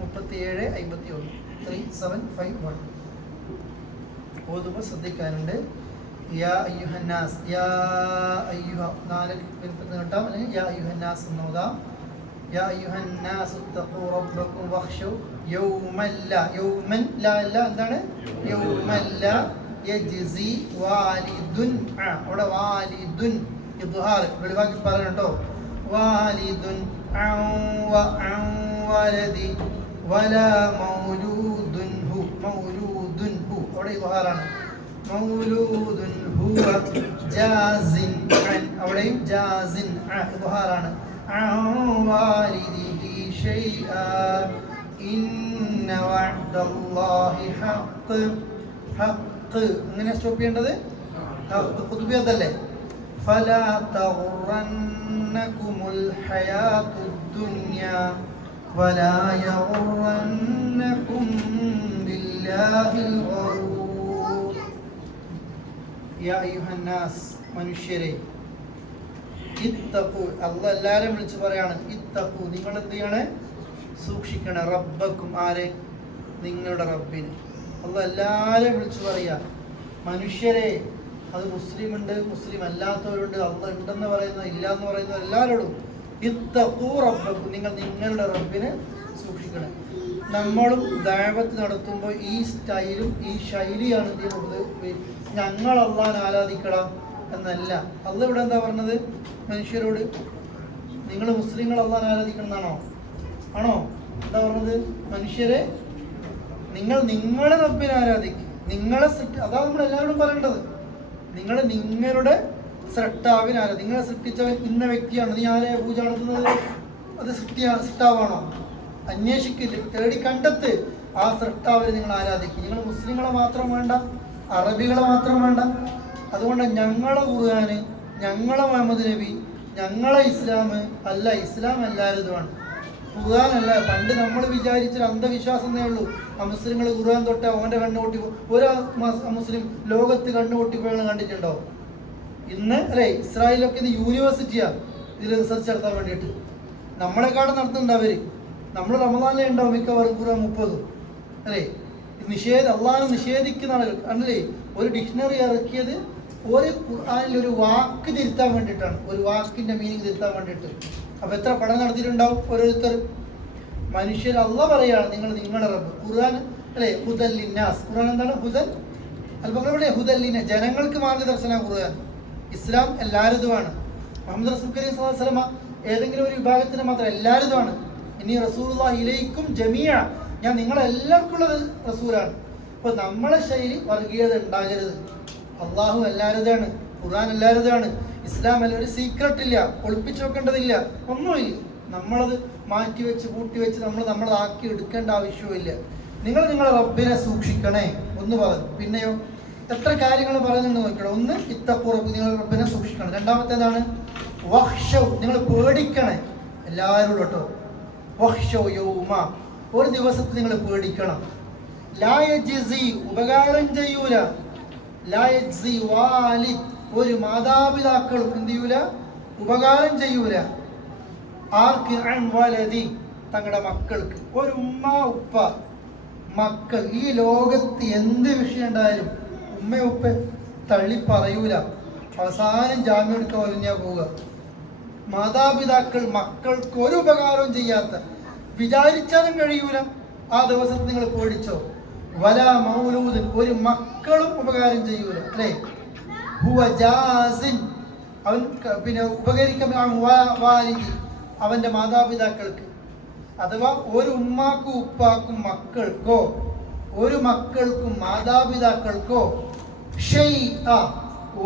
37-51 3751 ഓതുമ്പോൾ ശ്രദ്ധിക്കാനുണ്ട്. യാ അയ്യുഹന്നാസ്, യാ അയ്യുഹ 4 കേട്ടാം, അല്ലെങ്കിൽ യാ അയ്യുഹന്നാസ് എന്നോതാം. യാ അയ്യുഹന്നാസ് തഖൂ റബ്ബകും വഖ്ശൗ യൗമൻ ലാ, യൗമൻ ലാ അല്ല, എന്താണ് യൗമൻ ലാ യജ്സി വാലിദുൻ, അവിടെ വാലിദുൻ ഇദ്ഹാർ വെളിവാക്കി പറയണം കേട്ടോ. വാലിദുൻ അൻ വലദി വലാ മൗലൂദുൻ ഹു, മൗലൂദുൻ ഹു അവിടെ ഇദ്ഹാറാണ്. മൗലൂദുൻ ഹുവ ജാസിൻ അൻ, അവിടെയും ജാസിൻ ഇദ്ഹാറാണ്. അൻ വാലിദിഹി ഷൈആ ഇന്ന വഅദല്ലാഹി ഹഖ്, ഹഖ് അങ്ങനെ സ്റ്റോപ്പ് ചെയ്യേണ്ടത്. ഖുതുബിയതല്ലേ. ഫലാ തഗുറന്നകുമുൽ ഹയാത്തുദ് ദുനിയാ വലാ യഗുറന്നകും ബില്ലാഹിൽ ഗറൂർ. യാ അയ്യുഹന്നാസ്, മനുഷ്യരെ, ഇത്തഖു, അല്ലാഹ് എല്ലാവരെയും വിളിച്ച് പറയാണ്. ഇത്തഖു, നിങ്ങൾ എന്ത് ചെയ്യണേ? സൂക്ഷിക്കണം. റബ്ബക്കും, ആരെ? നിങ്ങളുടെ റബ്ബിന്. അല്ലാഹ് എല്ലാവരെയും വിളിച്ച് പറയാ. മനുഷ്യരെ, അത് മുസ്ലിം ഉണ്ട്, മുസ്ലിം അല്ലാത്തവരുണ്ട്, അല്ലാഹ് ഉണ്ടെന്ന് പറയുന്ന, ഇല്ല എന്ന് പറയുന്ന എല്ലാവരോടും ഇത്തഖൂ റബ്ബക്കും, നിങ്ങൾ നിങ്ങളുടെ റബ്ബിനെ സൂക്ഷിക്കണം. നമ്മളും ദഅവത്ത് നടത്തുമ്പോൾ ഈ സ്റ്റൈലും ഈ ശൈലിയാണ് എന്ത് ചെയ്യുന്നത്? ഞങ്ങൾ അല്ലാഹുവിനെ ആരാധിക്കണം എന്നല്ല. അല്ലാഹ് ഇവിടെ എന്താ പറഞ്ഞത് മനുഷ്യരോട്? നിങ്ങൾ മുസ്ലിങ്ങൾ അല്ലാഹുവിനെ ആരാധിക്കണം എന്നാണോ? ആണോ? എന്താ പറഞ്ഞത്? മനുഷ്യരെ, നിങ്ങൾ നിങ്ങളുടെ റബ്ബിനെ ആരാധിക്കും. നിങ്ങളെ അതാണ് നമ്മൾ എല്ലാവരോടും പറയേണ്ടത്. നിങ്ങൾ നിങ്ങളുടെ സൃഷ്ടാവിനെ ആരാധിക്കും. നിങ്ങളെ സൃഷ്ടിച്ചവൻ ഇന്ന വ്യക്തിയാണ്. നീ ആരെ പൂജ നടത്തുന്നത്? അത് സൃഷ്ടാവാണോ? അന്വേഷിക്കില്ല, തേടി കണ്ടെത്ത്. ആ സൃഷ്ടാവിനെ നിങ്ങൾ ആരാധിക്കും. നിങ്ങൾ മുസ്ലിങ്ങളെ മാത്രം വേണ്ട, അറബികളെ മാത്രം വേണ്ട. അതുകൊണ്ട് ഞങ്ങളെ ഖുർആന്, ഞങ്ങളെ മുഹമ്മദ് നബി, ഞങ്ങളെ ഇസ്ലാം അല്ല. ഇസ്ലാം എല്ലാവരുമാണ്, ഖുർആൻ അല്ല. പണ്ട് നമ്മൾ വിചാരിച്ചൊരു അന്ധവിശ്വാസം എന്നേ ഉള്ളൂ. ആ മുസ്ലിങ്ങൾ ഖുർആൻ തൊട്ട് അവൻ്റെ കണ്ണു പൊട്ടി, ഒരു മുസ്ലിം ലോകത്ത് കണ്ണു പൊട്ടിപ്പോയി കണ്ടിട്ടുണ്ടോ? ഇന്ന് അല്ലേ, ഇസ്രായേലൊക്കെ ഇത് യൂണിവേഴ്സിറ്റിയാണ് ഇതിൽ റിസർച്ച് നടത്താൻ വേണ്ടിയിട്ട്. നമ്മളെക്കാളും നടത്തുന്നുണ്ട് അവർ. നമ്മൾ റമദാനിലേ ഉണ്ടാവും മിക്കവാറും ഖുർആൻ 30 അല്ലേ. അള്ളാഹനെ നിഷേധിക്കുന്ന ആളുകൾ അല്ലേ. ഒരു ഡിക്ഷണറി ഇറക്കിയത് ഒരു ഖുർആനിൽ ഒരു വാക്ക് തിരുത്താൻ വേണ്ടിയിട്ടാണ്, ഒരു വാക്കിൻ്റെ മീനിങ് തിരുത്താൻ വേണ്ടിയിട്ട്. അപ്പോൾ എത്ര പഠനം നടത്തിയിട്ടുണ്ടാവും ഓരോരുത്തർ. മനുഷ്യർ അള്ളാഹ് പറയുകയാണ് നിങ്ങൾ നിങ്ങളുടെ റബ്ബ്. ഖുർആൻ അല്ലേ, ഹുദൽ ലിന്നാസ്. ഖുർആൻ എന്താണ്? ഹുദൽ അൽബഖറ, ഹുദൽ ലിന്നാസ്, ജനങ്ങൾക്ക് മാർഗ്ഗദർശന. ഖുർആൻ ഇസ്ലാം എല്ലാവരുമാണ്. മുഹമ്മദ് റസൂൽ കരീം സ്വല്ലല്ലാഹു അലൈഹി വസല്ലം ഏതെങ്കിലും ഒരു വിഭാഗത്തിന് മാത്രം, എല്ലാവരുമാണ്. ഇനി റസൂലുള്ളാഹി ഇലൈക്കും ജമീഅ, ഞാൻ നിങ്ങളെല്ലാവർക്കും ഉള്ളത് റസൂലാണ്. അപ്പോൾ നമ്മളെ ശൈലി വർഗീയത ഉണ്ടാകരുത്. അള്ളാഹു എല്ലാവരുതാണ്, ഖുർആൻ എല്ലാവരുതാണ്, ഇസ്ലാം എല്ലാം. ഒരു സീക്രട്ട് ഇല്ല, ഒളിപ്പിച്ചു വെക്കേണ്ടതില്ല, ഒന്നുമില്ല. നമ്മളത് മാറ്റിവെച്ച് കൂട്ടിവെച്ച് നമ്മളതാക്കി എടുക്കേണ്ട ആവശ്യമില്ല. നിങ്ങൾ നിങ്ങളെ റബ്ബിനെ സൂക്ഷിക്കണേ ഒന്ന് പറഞ്ഞു. പിന്നെയോ എത്ര കാര്യങ്ങൾ പറയുന്നുണ്ട് നോക്കണം. ഒന്ന് ഇത്തഖൂറബ്, നിങ്ങൾ റബ്ബിനെ സൂക്ഷിക്കണം. രണ്ടാമത്തേതാണ് വഖ്ശൗ, നിങ്ങൾ പേടിക്കണേ എല്ലാവരോടും കേട്ടോ. വഖ്ശൗ യൗമ, ഒരു ദിവസത്തിൽ നിങ്ങൾ പേടിക്കണം. ലാ യജ്സി, ഉപകാരം ചെയ്യൂല. ലാ യജ്സി വാലിദ്, ഒരു മാതാപിതാക്കളും എന്ത് ചെയ്യൂല? ഉപകാരം ചെയ്യൂല. ആർക്ക്? അൻ വലദി, തങ്ങളുടെ മക്കൾക്ക്. ഒരു ഉമ്മ ഉപ്പ മക്കൾ, ഈ ലോകത്ത് എന്ത് വിഷയം ഉണ്ടായാലും ഉമ്മ ഉപ്പ തള്ളി പറയൂല, അവസാനം ജാമ്യം എടുക്കാൻ ഒഴിഞ്ഞാ പോവുക. മാതാപിതാക്കൾ മക്കൾക്ക് ഒരു ഉപകാരവും ചെയ്യാത്ത, വിചാരിച്ചാലും കഴിയൂല ആ ദിവസത്തിൽ നിങ്ങൾ പേടിച്ചോ. വല മൗലൂദൻ, ഒരു മക്കളും ഉപകാരം ചെയ്യൂല അല്ലേ. ഹുവ ജാസിൻ, അവൻ പിന്നെ ഉപകരിക്കാൻ അവന്റെ മാതാപിതാക്കൾക്ക്. അഥവാ ഒരു ഉമ്മാക്കും ഉപ്പാക്കും മക്കൾക്കോ ഒരു മക്കൾക്കും മാതാപിതാക്കൾക്കോ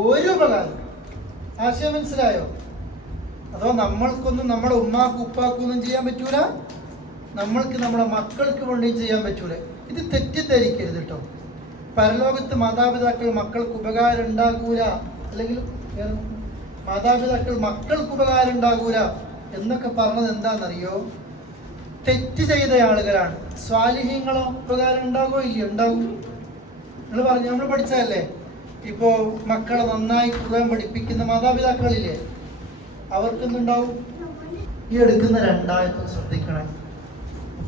ഒരു ഉപകാരം. ആശയം മനസ്സിലായോ? അഥവാ നമ്മൾക്കൊന്നും നമ്മുടെ ഉമ്മാക്കും ഉപ്പാക്കും ഒന്നും ചെയ്യാൻ പറ്റൂല, നമ്മൾക്ക് നമ്മുടെ മക്കൾക്ക് വേണ്ടി ചെയ്യാൻ പറ്റൂല. ഇത് തെറ്റിദ്ധരിക്കരുത് കേട്ടോ. പരലോകത്ത് മാതാപിതാക്കൾ മക്കൾക്ക് ഉപകാരം ഉണ്ടാകൂല, അല്ലെങ്കിൽ മാതാപിതാക്കൾ മക്കൾക്ക് ഉപകാരം ഉണ്ടാകൂല എന്നൊക്കെ പറഞ്ഞത് എന്താണെന്നറിയോ? തെറ്റ് ചെയ്ത ആളുകളാണ്. സ്വാലിഹ്യങ്ങളോ ഉപകാരം ഉണ്ടാകുമോ? ഇല്ല, ഉണ്ടാവും. നിങ്ങൾ പറഞ്ഞു, നമ്മൾ പഠിച്ചതല്ലേ. ഇപ്പോ മക്കളെ നന്നായി ഖുർആൻ പഠിപ്പിക്കുന്ന മാതാപിതാക്കളില്ലേ, അവർക്കെന്തുണ്ടാവും? ഈ എടുക്കുന്ന രണ്ടായത്തും ശ്രദ്ധിക്കണേ,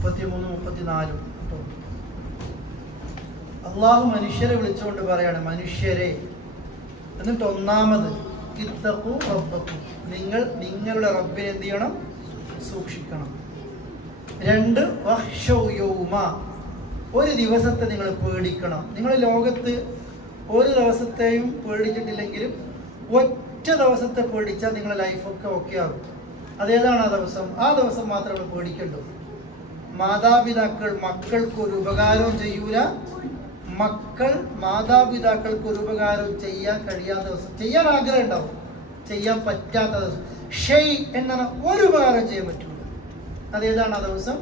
33, 34 കേട്ടോ. അള്ളാഹു മനുഷ്യരെ വിളിച്ചുകൊണ്ട് പറയാണ്, മനുഷ്യരെ. എന്നിട്ട് ഒന്നാമത് ഇത്തഖൂ റബ്ബക്കും, നിങ്ങൾ നിങ്ങളുടെ റബ്ബിനെ എന്ത് ചെയ്യണം? സൂക്ഷിക്കണം. 2 വഖ്ശൗ യൗമ, ഒരു ദിവസത്തെ നിങ്ങൾ പേടിക്കണം. നിങ്ങൾ ലോകത്ത് ഒരു ദിവസത്തെയും പേടിച്ചിട്ടില്ലെങ്കിലും ഒറ്റ ദിവസത്തെ പേടിച്ചാൽ നിങ്ങളുടെ ലൈഫൊക്കെ ഓക്കെ ആകും. അതേതാണ് ആ ദിവസം? ആ ദിവസം മാത്രമേ പേടിക്കണ്ടൂ. മാതാപിതാക്കൾ മക്കൾക്ക് ഒരു ഉപകാരവും ചെയ്യൂല, മക്കൾ മാതാപിതാക്കൾക്ക് ഒരു ഉപകാരവും ചെയ്യാൻ കഴിയാത്ത ദിവസം. ചെയ്യാൻ ആഗ്രഹം ഉണ്ടാവും, ചെയ്യാൻ പറ്റാത്ത ദിവസം. ഷെയ് എന്നാണ്, ഒരു ഉപകാരം ചെയ്യാൻ പറ്റൂല. അതേതാണ് ആ ദിവസം?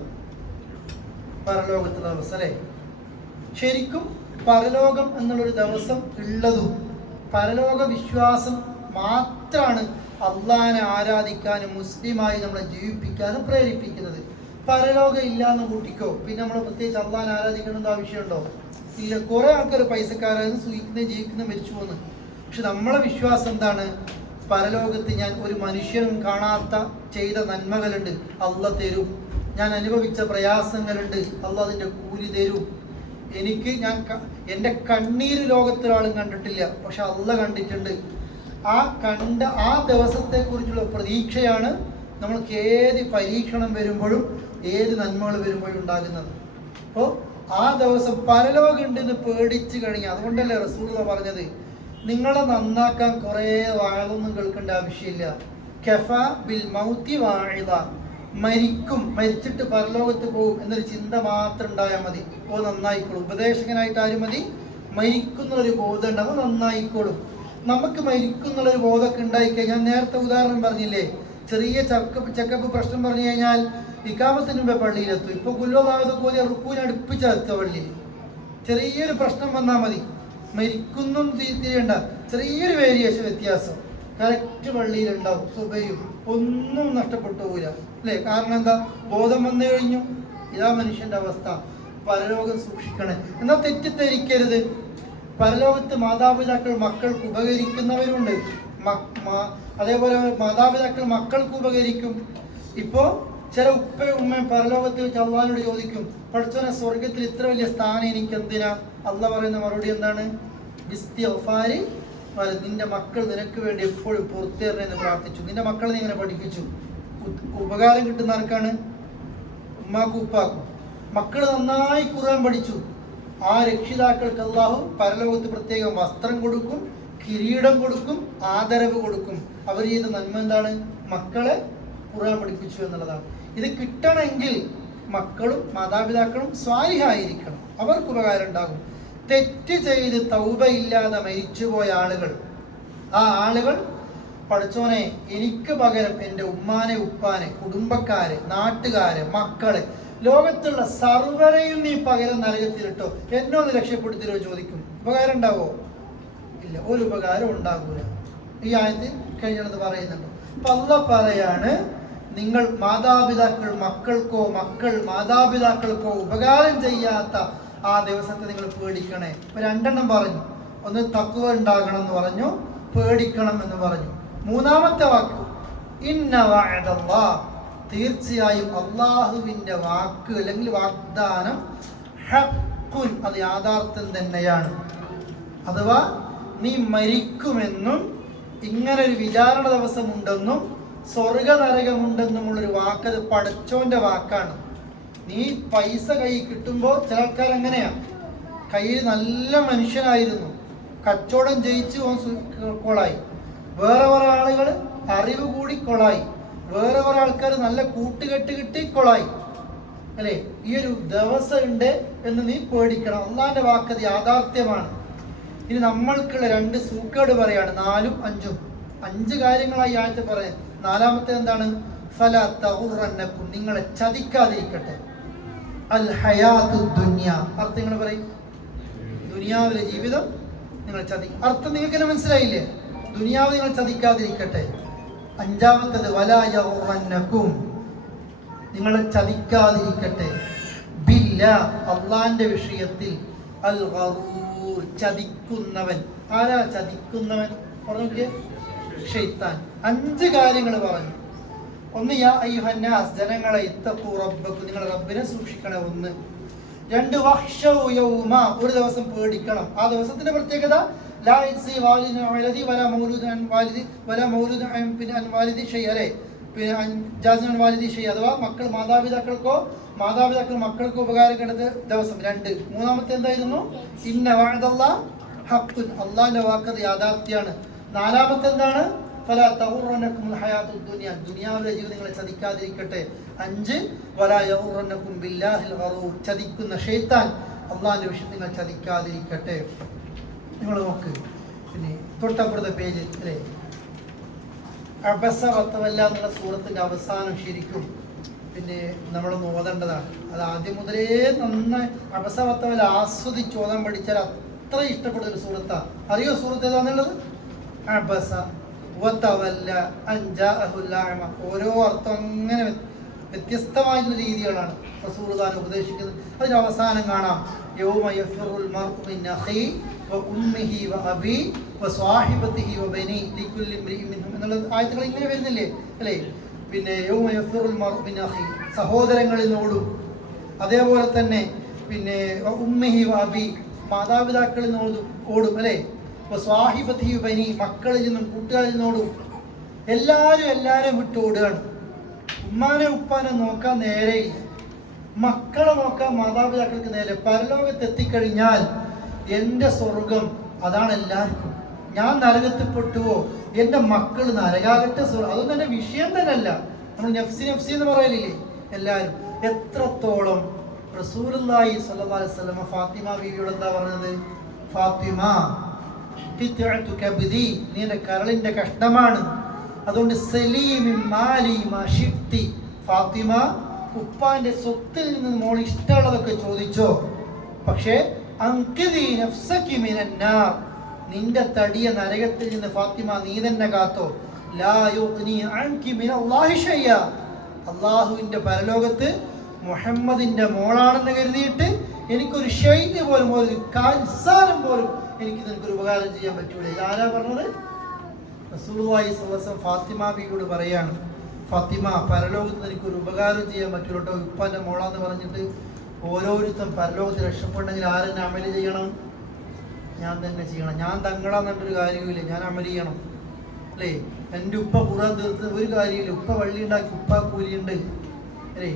പരലോകത്തുള്ള ദിവസം അല്ലേ. ശരിക്കും പരലോകം എന്നുള്ളൊരു ദിവസം ഉള്ളതും പരലോക വിശ്വാസം മാത്രമാണ് അള്ളാഹിനെ ആരാധിക്കാനും മുസ്ലിമായി നമ്മളെ ജീവിപ്പിക്കാനും പ്രേരിപ്പിക്കുന്നത്. പരലോകം ഇല്ലാന്ന് കൂട്ടിക്കോ, പിന്നെ നമ്മൾ പ്രത്യേകിച്ച് അള്ളാഹിനെ ആരാധിക്കണമെന്ന് ആവശ്യമുണ്ടോ? ഇല്ല. കുറെ ആൾക്കാർ പൈസക്കാരായിരുന്നു, സൂഹിക്കുന്ന ജീവിക്കുന്ന മരിച്ചു പോകുന്നു. പക്ഷെ നമ്മളെ വിശ്വാസം എന്താണ്? പരലോകത്ത് ഞാൻ ഒരു മനുഷ്യനും കാണാത്ത ചെയ്ത നന്മകളുണ്ട്, അള്ള തരും. ഞാൻ അനുഭവിച്ച പ്രയാസങ്ങളുണ്ട്, അള്ള അതിൻ്റെ കൂലി തരും. എനിക്ക് എൻ്റെ കണ്ണീര് ലോകത്തൊരാളും കണ്ടിട്ടില്ല, പക്ഷെ അള്ള കണ്ടിട്ടുണ്ട്. ആ ദിവസത്തെക്കുറിച്ചുള്ള പ്രതീക്ഷയാണ് നമ്മൾക്ക് ഏത് പരീക്ഷണം വരുമ്പോഴും ഏത് നന്മകൾ വരുമ്പോഴും ഉണ്ടാകുന്നത്. അപ്പോൾ ആ ദിവസം പരലോകം ഉണ്ടെന്ന് പേടിച്ചു കഴിഞ്ഞാൽ, അതുകൊണ്ടല്ലേ റസൂലുള്ളാഹി പറഞ്ഞത്, നിങ്ങളെ നന്നാക്കാൻ കുറേ വാഴൊന്നും കേൾക്കേണ്ട ആവശ്യമില്ല. കഫ ബിൽ മൗതി വാഇദ, മരിച്ചിട്ട് പരലോകത്ത് പോകും എന്നൊരു ചിന്ത മാത്രം ഉണ്ടായാൽ മതി. ഓ നന്നായിക്കോളും. ഉപദേശകനായിട്ട് ആരും മതി, മരിക്കുന്നുള്ളൊരു ബോധം ഉണ്ടാവും, നന്നായിക്കോളും. നമുക്ക് മരിക്കുന്നുള്ളൊരു ബോധമൊക്കെ ഉണ്ടായിക്കഴിഞ്ഞാൽ, നേരത്തെ ഉദാഹരണം പറഞ്ഞില്ലേ, ചെറിയ ചെക്കപ്പ് പ്രശ്നം പറഞ്ഞു കഴിഞ്ഞാൽ ഇഖാമത്തിന് മുമ്പേ പള്ളിയിലെത്തും. ഇപ്പോൾ കുല്ലോതാവതോലെ റുക്കൂന് അടുപ്പിച്ചെത്തുക പള്ളിയിൽ. ചെറിയൊരു പ്രശ്നം വന്നാൽ മതി, മരിക്കുന്നു തിരിയണ്ട, ചെറിയൊരു വേരിയേഷൻ വ്യത്യാസം കറക്റ്റ് പള്ളിയിലുണ്ടാവും. സുബയും ഒന്നും നഷ്ടപ്പെട്ടു പോകില്ല അല്ലേ. കാരണം എന്താ? ബോധം വന്നു കഴിഞ്ഞു. ഇതാ മനുഷ്യന്റെ അവസ്ഥ. പരലോകം സൂക്ഷിക്കണേ. എന്നാൽ തെറ്റിദ്ധരിക്കരുത്. പരലോകത്ത് മാതാപിതാക്കൾ മക്കൾക്ക് ഉപകരിക്കുന്നവരുണ്ട്, അതേപോലെ മാതാപിതാക്കൾ മക്കൾക്ക് ഉപകരിക്കും. ഇപ്പോൾ ചില ഉപ്പയും ഉമ്മയും പരലോകത്ത് വെച്ച് അള്ളാഹിനോട് ചോദിക്കും, പഠിച്ചോനെ സ്വർഗത്തിൽ ഇത്ര വലിയ സ്ഥാനം എനിക്ക് എന്തിനാ? അള്ളാഹ് പറയുന്ന മറുപടി എന്താണ്? ബിസ്തിഗ്ഫാരി, നിന്റെ മക്കൾ നിനക്ക് വേണ്ടി എപ്പോഴും പുറത്തേറണമെന്ന് പ്രാർത്ഥിച്ചു. നിന്റെ മക്കളെ നീ ഇങ്ങനെ പഠിപ്പിച്ചു. ഉപകാരം കിട്ടുന്ന ആർക്കാണ്? ഉമ്മാക്കും ഉപ്പാക്കും. മക്കൾ നന്നായി ഖുർആൻ പഠിച്ചു, ആ രക്ഷിതാക്കൾക്ക് അള്ളാഹു പരലോകത്ത് പ്രത്യേകം വസ്ത്രം കൊടുക്കും, കിരീടം കൊടുക്കും, ആദരവ് കൊടുക്കും. അവർ ചെയ്ത നന്മ എന്താണ്? മക്കളെ ഖുർആൻ പഠിപ്പിച്ചു എന്നുള്ളതാണ്. ഇത് കിട്ടണമെങ്കിൽ മക്കളും മാതാപിതാക്കളും സ്വാലിഹായിരിക്കണം, അവർക്ക് ഉപകാരം ഉണ്ടാകും. തെറ്റ് ചെയ്ത് തൗബ ഇല്ലാതെ മരിച്ചുപോയ ആളുകൾ, ആ ആളുകൾ പഠിച്ചോനെ എനിക്ക് പകരം എൻ്റെ ഉമ്മാനെ ഉപ്പാനെ കുടുംബക്കാരെ നാട്ടുകാരെ മക്കളെ ലോകത്തുള്ള സർവരെയും നീ പകരം നരകത്തിലിട്ടോ, എന്നൊന്ന് രക്ഷപ്പെടുത്തിയോ ചോദിക്കും. ഉപകാരം ഉണ്ടാവോ? ഇല്ല, ഒരു ഉപകാരം ഉണ്ടാകൂല. ഈ ആയത്ത് കഴിഞ്ഞത് പറയുന്നുണ്ട്. അപ്പൊ അല്ലാഹ് പറയാണ്, നിങ്ങൾ മാതാപിതാക്കൾ മക്കൾക്കോ മക്കൾ മാതാപിതാക്കൾക്കോ ഉപകാരം ചെയ്യാത്ത ആ ദിവസത്തെ നിങ്ങൾ പേടിക്കണേ. ഇപ്പൊ 2 എണ്ണം പറഞ്ഞു. ഒന്ന് തഖ്വ ഉണ്ടാകണം എന്ന് പറഞ്ഞു, പേടിക്കണം എന്ന് പറഞ്ഞു. മൂന്നാമത്തെ വാക്ക് ഇന്ന വഅദല്ലാഹ്, തീർച്ചയായും അള്ളാഹുവിൻ്റെ വാക്ക് അല്ലെങ്കിൽ വാഗ്ദാനം ഹഖ്ഖുൻ, അത് യാഥാർത്ഥ്യം തന്നെയാണ്. അഥവാ നീ മരിക്കുമെന്നും ഇങ്ങനൊരു വിചാരണ ദിവസമുണ്ടെന്നും സ്വർഗ നരകമുണ്ടെന്നുമുള്ളൊരു വാക്കത് പടച്ചോന്റെ വാക്കാണ്. നീ പൈസ കൈ കിട്ടുമ്പോൾ ചില ആൾക്കാർ അങ്ങനെയാ, കയ്യിൽ നല്ല മനുഷ്യനായിരുന്നു, കച്ചവടം ജയിച്ച് കൊളായി. വേറെ കുറെ ആളുകൾ അറിവ് കൂടി കൊളായി. വേറെ കുറെ ആൾക്കാർ നല്ല കൂട്ടുകെട്ട് കിട്ടി കൊളായി. അല്ലേ? ഈ ഒരു ദിവസം ഉണ്ട് എന്ന് നീ പേടിക്കണം. അള്ളാന്റെ വാക്കത് യാഥാർത്ഥ്യമാണ്. ഇനി നമ്മൾക്കുള്ള 2 സൂക്കേട് പറയാണ്, 4ഉം 5ഉം. 5 കാര്യങ്ങളായി ആയത്ത് പറയാം. 4ാമത്തെ എന്താണ്? ഫല തഗുറന്നക്കും, നിങ്ങളെ ചതിക്കാതിരിക്കട്ടെ അൽ ഹയാത്തു ദുനിയ. അർത്ഥം നിങ്ങൾ പറയും, ദുനിയാവിലെ ജീവിതം നിങ്ങൾ അർത്ഥം നിങ്ങൾക്ക് തന്നെ മനസ്സിലായില്ലേ? ദുനിയാവ് നിങ്ങൾ ചതിക്കാതിരിക്കട്ടെ. 5ാമത്തത് വലാ യഗുറന്നക്കും, നിങ്ങളെ ചതിക്കാതിരിക്കട്ടെ ബില്ല, അള്ളാന്റെ വിഷയത്തിൽ അൽ ഗറൂർ, ചതിക്കുന്നവൻ. ആരാ ചതിക്കുന്നവൻ? പറഞ്ഞു, ശൈത്താൻ. 5 കാര്യങ്ങൾ പറഞ്ഞു. 1, യാ അയ്യുഹന്നാസ്, ജനങ്ങളെ, ഇത്തഖൂ റബ്ബക്കും, നിങ്ങളുടെ റബ്ബിനെ സൂക്ഷിക്കണേ. 1. 2, വഖ്ശൗ യൗമ, ഒരു ദിവസം പേടിക്കണം. ആ ദിവസത്തിന്റെ പ്രത്യേകത ലാ യജ്സി വാലിദുൻ അൻ വലദി വലാ മൗലൂദുൻ അൻ വാലിദി വലാ മൗലൂദുൻ അൻ വാലിദി ഷൈഅ, ജാസിൻ വാലിദി ഷൈഅ, അഥവാ മാതാപിതാക്കൾ മക്കൾക്കോ ഉപകാരപ്പെടുന്ന ദിവസം. 2. 3ാമത്തെ എന്തായിരുന്നു? ഇന്ന വഅദല്ലാഹി ഹഖ്ഖുൻ, അല്ലാഹുവിന്റെ വാക്കത് യാഥാർത്ഥ്യമാണ്. 4ാമത്തെ എന്താണ്? ഫലാ തഗുറന്നകും ഹയാത്തുദ് ദുനിയ, ദുനിയാവിലെ ജീവിതം നിങ്ങളെ ചതിക്കാതിരിക്കട്ടെ. 5, വലാ യഗുറന്നകും ബില്ലാഹിൽ ഗറൂർ, ചതിക്കുന്ന ശൈത്താൻ, അള്ളാഹിന്റെ വിഷയത്തിൽ നിങ്ങൾ ചതിക്കാതിരിക്കട്ടെ. നിങ്ങൾ നോക്ക്, പിന്നെ തൊട്ടപ്പുറത്തെ പേജിൽ അല്ലേ, അബസ വത്തവല്ല എന്നുള്ള സൂറത്തിന്റെ അവസാനം ശരിക്കും പിന്നെ നമ്മളൊന്ന് ഓതേണ്ടതാണ്. അത് ആദ്യം മുതലേ നന്നായി അബസ വത്തവല്ല ആസ്വദിച്ച് ഓതാൻ പഠിച്ചാൽ അത്ര ഇഷ്ടപ്പെടുന്ന ഒരു സൂറത്താ. അറിയോ സൂറത്ത് ഏതാന്നുള്ളത്? അബസ വത്തവല്ല അൻ ജാഅഹുൽ അഅമ. ഓരോ അർത്ഥം അങ്ങനെ വ്യത്യസ്തമായിട്ടുള്ള രീതികളാണ് റസൂലുള്ളാഹി ഉപദേശിക്കുന്നത്. അതിന് അവസാനം കാണാം, യൗമ യഫിറുൽ മർഉ മിൻ അഖീ വ ഉമ്മിഹി വ അബീ വ സ്വാഹിബതിഹി വ ബനീ ലികുല്ലി ഇംറിഇൻ മിൻഹും എന്നുള്ള ആയത്തുകൾ ഇങ്ങനെ വരുന്നില്ലേ അല്ലേ? പിന്നെ യൗമ യഫിറുൽ മർഉ മിൻ അഖീ, സഹോദരങ്ങളിൽ നിന്നോടും, അതേപോലെ തന്നെ പിന്നെ ഉമ്മിഹി വ അബീ, മാതാപിതാക്കളിൽ നിന്നോടും ഓടും അല്ലേ? വ സ്വാഹിബതിഹി വ ബനീ, മക്കളിൽ നിന്നും കൂട്ടുകാരിൽ നിന്നോടും. എല്ലാവരും വിട്ട് ഓടുകയാണ്. ഉമ്മാനെ ഉപ്പാനെ നോക്കാൻ നേരെയില്ല, മക്കളെ നോക്കാൻ മാതാപിതാക്കൾക്ക് നേരെ. പരലോകത്തെത്തിക്കഴിഞ്ഞാൽ എൻ്റെ സ്വർഗം അതാണ് എല്ലാവർക്കും. ഞാൻ നരകത്തിൽപ്പെട്ടുവോ, എൻ്റെ മക്കൾ നരകാകട്ടെ, അതൊന്നും എൻ്റെ വിഷയം തന്നെയല്ല. നമ്മൾ നഫ്സി എന്ന് പറയലില്ലേ എല്ലാവരും. എത്രത്തോളം റസൂലുള്ളാഹി സ്വല്ലല്ലാഹു അലൈഹി വസല്ലം ഫാത്തിമ ബീവിയോട് എന്താ പറഞ്ഞത്? ഫാത്തിമ ഖിത്അതു കബ്ദി, നീ എൻ്റെ കരളിൻ്റെ കഷ്ണമാണ്, അതുകൊണ്ട് സലീമിൻ മാലി മാ ശിഅ്തി, ഫാത്തിമ ഉപ്പാന്റെ സ്വത്തിൽ നിന്ന് മോൾ ഇഷ്ടമുള്ളതൊക്കെ ചോദിച്ചോ, പക്ഷേ അൻഖിദി നഫ്സകി മിനൻ നാർ, നിന്റെ തടിയ നരകത്തിൽ നിന്ന് ഫാത്തിമ നീ തന്നെ കാത്തോ. ലാ യുഗ്നി അൻകി മിനല്ലാഹി ഷൈഅ, അല്ലാഹുവിന്റെ പരലോകത്ത് മുഹമ്മദിന്റെ മോളാണെന്ന് കരുതിയിട്ട് എനിക്കൊരു ഷൈഅ പോലും, ഒരു കാൽസാരം പോലും എനിക്ക് നിനക്കൊരു ഉപകാരം ചെയ്യാൻ പറ്റൂല. ഇതാരാ പറഞ്ഞത്? റസൂലുള്ളാഹി സ്വല്ലല്ലാഹു അലൈഹി വസല്ലം ഫാത്തിമ ബീവിയോട് പറയാണ്, ഫാത്തിമ പരലോകത്ത് എനിക്കൊരു ഉപകാരം ചെയ്യാൻ പറ്റൂല കേട്ടോ, ഉപ്പാന്റെ മോളാന്ന് പറഞ്ഞിട്ട്. ഓരോരുത്തരും പരലോകത്ത് രക്ഷപ്പെടണമെങ്കിൽ ആരെന്നെ അമല് ചെയ്യണം? ഞാൻ തന്നെ ചെയ്യണം. ഞാൻ തങ്ങളാന്നിട്ടൊരു കാര്യമില്ല, ഞാൻ അമല് ചെയ്യണം അല്ലേ? എൻ്റെ ഉപ്പ ഖുർആൻ തീർത്ത് ഒരു കാര്യമില്ല, ഉപ്പ വള്ളി ഉണ്ടാക്കി ഉപ്പ കൂലിയുണ്ട് അല്ലേ?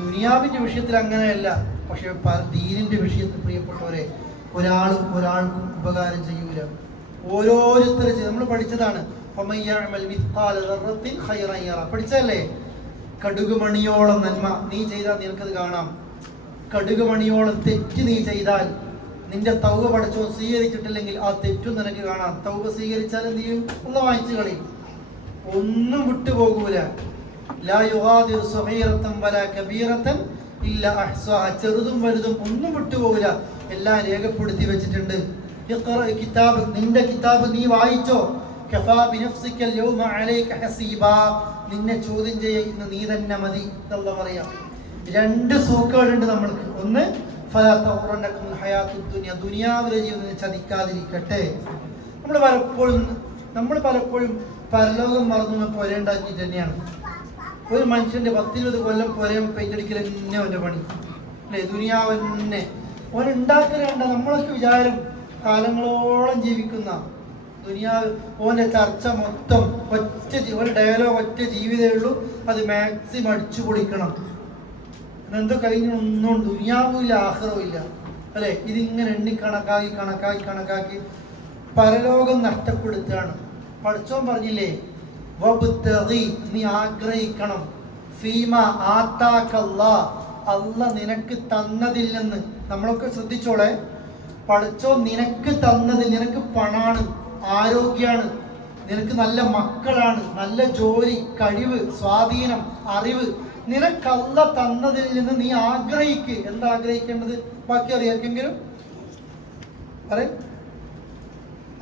ദുനിയാവിൻ്റെ വിഷയത്തിൽ അങ്ങനെയല്ല, പക്ഷെ ദീനിൻ്റെ വിഷയത്തിൽ പ്രിയപ്പെട്ടവരെ ഒരാൾക്കും ഉപകാരം ചെയ്യൂല. ഓരോരുത്തരും നമ്മൾ പഠിച്ചതാണ്, പഠിച്ചല്ലേ? കടുകുമണിയോളം നന്മ നീ ചെയ്താൽ നിനക്കത് കാണാം, കടുകുമണിയോളം തെറ്റ് നീ ചെയ്താൽ നിന്റെ തൗബ പഠിച്ചോ സ്വീകരിച്ചിട്ടില്ലെങ്കിൽ ആ തെറ്റും നിനക്ക് കാണാം. തൗബ സ്വീകരിച്ചാൽ എന്ത് ചെയ്യും? ഒന്ന് വായിച്ചു കളയും, ഒന്നും വിട്ടുപോകൂല. ലാ യുഗാദിറു സഗീറതൻ വലാ കബീറതൻ ഇല്ലാ അഹ്സാഹ, ചെറുതും വലുതും ഒന്നും വിട്ടുപോകൂല, എല്ലാം രേഖപ്പെടുത്തി വെച്ചിട്ടുണ്ട്. ഇഖ്റ കിതാബ്, നിന്റെ കിതാബ് നീ വായിച്ചോ. കഫാ ബിനഫ്സിക യൗമ അലൈക ഹസീബാ, നിന്നെ ചോദ്യം ചെയ്യുന്ന നീ തന്നെ മതി എന്ന് പറയാം. 2 സൂക്കുകളുണ്ട് നമ്മൾക്ക്. ഒന്ന്, ഫലാ തഗുറന്നകും ഹയാത്തുദ് ദുനിയ, ദുനിയാവിലെ ജീവിതം ചതിക്കാതിരിക്കട്ടെ. നമ്മൾ പലപ്പോഴും പരലോകം മറന്നു പുരയുണ്ടാക്കിയിട്ട് തന്നെയാണ്. ഒരു മനുഷ്യന്റെ 10-20 കൊല്ലം പുരയും പെയിന്റടിക്കൽ തന്നെ അവൻ്റെ പണി അല്ലേ? ദുനിയാവ് തന്നെ ഓനുണ്ടാക്കലുണ്ട. നമ്മളൊക്കെ വിചാരം കാലങ്ങളോളം ജീവിക്കുന്ന ദുനിയാവ് ഓൻ്റെ ചർച്ച മൊത്തം ഒരു ഡയലോഗ് ഒറ്റ ജീവിതമേ ഉള്ളൂ, അത് മാക്സിമം അടിച്ചു പൊളിക്കണം. എന്തോ കഴിഞ്ഞ ഒന്നും ദുനിയാവും ഇല്ല ആഖിറവും ഇല്ല അല്ലേ. ഇതിങ്ങനെ കണക്കാക്കി കണക്കാക്കി കണക്കാക്കി പരലോകം നഷ്ടപ്പെടുത്തുകയാണ്. പഠിച്ചോൻ പറഞ്ഞില്ലേ, നീ ആഗ്രഹിക്കണം ഫീമ ആത്താക്കല്ലാ, അല്ല നിനക്ക് തന്നതിൽ നിന്ന്. നമ്മളൊക്കെ ശ്രദ്ധിച്ചോളെ, പഠിച്ചോ നിനക്ക് തന്നതിൽ, നിനക്ക് പണാണ്, ആരോഗ്യമാണ്, നിനക്ക് നല്ല മക്കളാണ്, നല്ല ജോലി, കഴിവ്, സ്വാധീനം, അറിവ്, നിനക്കല്ല തന്നതിൽ നിന്ന് നീ ആഗ്രഹിക്ക്. എന്താ ആഗ്രഹിക്കേണ്ടത്? ബാക്കി അറിയാമെങ്കിലും പറയും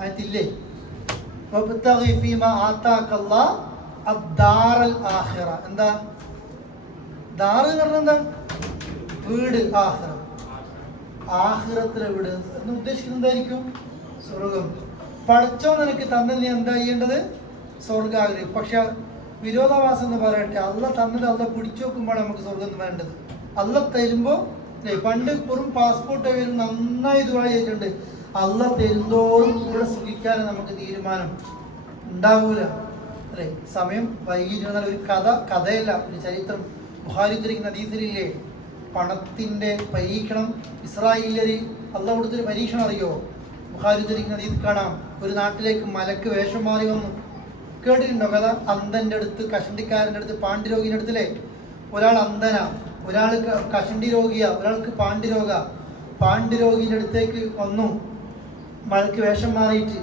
അതില്ലേ. എന്താ ദാറ് എന്ന് പറഞ്ഞാൽ എന്താ? വീട്. ആഖിറ, ആഖിറത്തിലെ വീട് എന്ന് ഉദ്ദേശിക്കുന്നത് എന്തായിരിക്കും? സ്വർഗം. പഠിച്ചോ നിനക്ക് തന്നെ നീ എന്താ ചെയ്യേണ്ടത്? സ്വർഗം ആഗ്രഹിക്കും. പക്ഷെ വിരോധാഭാസം എന്ന് പറയട്ടെ, അല്ല തന്നിട്ട് അല്ല പിടിച്ചു നോക്കുമ്പോഴാണ് നമുക്ക് സ്വർഗം വേണ്ടത്. അല്ല തരുമ്പോൾ പണ്ട് വെറും പാസ്പോർട്ട് വരും നന്നായി ദുആ ചെയ്തിട്ടുണ്ട്. അല്ല തരുന്തോറും കൂടെ സുഖിക്കാനും നമുക്ക് തീരുമാനം ഉണ്ടാവൂല അല്ലേ. സമയം വൈകിയിരുന്നാൽ ഒരു കഥയല്ല, ഒരു ചരിത്രം. ബുഖാരി ഉദ്ധരിക്കുന്ന ഹദീസിലില്ലേ, പണത്തിൻ്റെ പരീക്ഷണം. ഇസ്രായേലിൽ അള്ളാഹു കൊടുത്തൊരു പരീക്ഷണം അറിയോ? ബുഖാരി ഉദ്ധരിക്കുന്ന ഹദീസിൽ കാണാം, ഒരു നാട്ടിലേക്ക് മലക്ക് വേഷം മാറി വന്നു. കേട്ടിട്ടുണ്ടോ കഥ? അന്ധൻ്റെ അടുത്ത്, കഷണ്ടിക്കാരൻ്റെ അടുത്ത്, പാണ്ഡ്യരോഗിൻ്റെ അടുത്തില്ലേ, ഒരാൾ അന്ധന, ഒരാൾ കഷണ്ടി രോഗിയാ, ഒരാൾക്ക് പാണ്ഡ്യരോഗ. പാണ്ഡ്യരോഗിൻ്റെ അടുത്തേക്ക് വന്നു മലക്ക് വേഷം മാറിയിട്ട്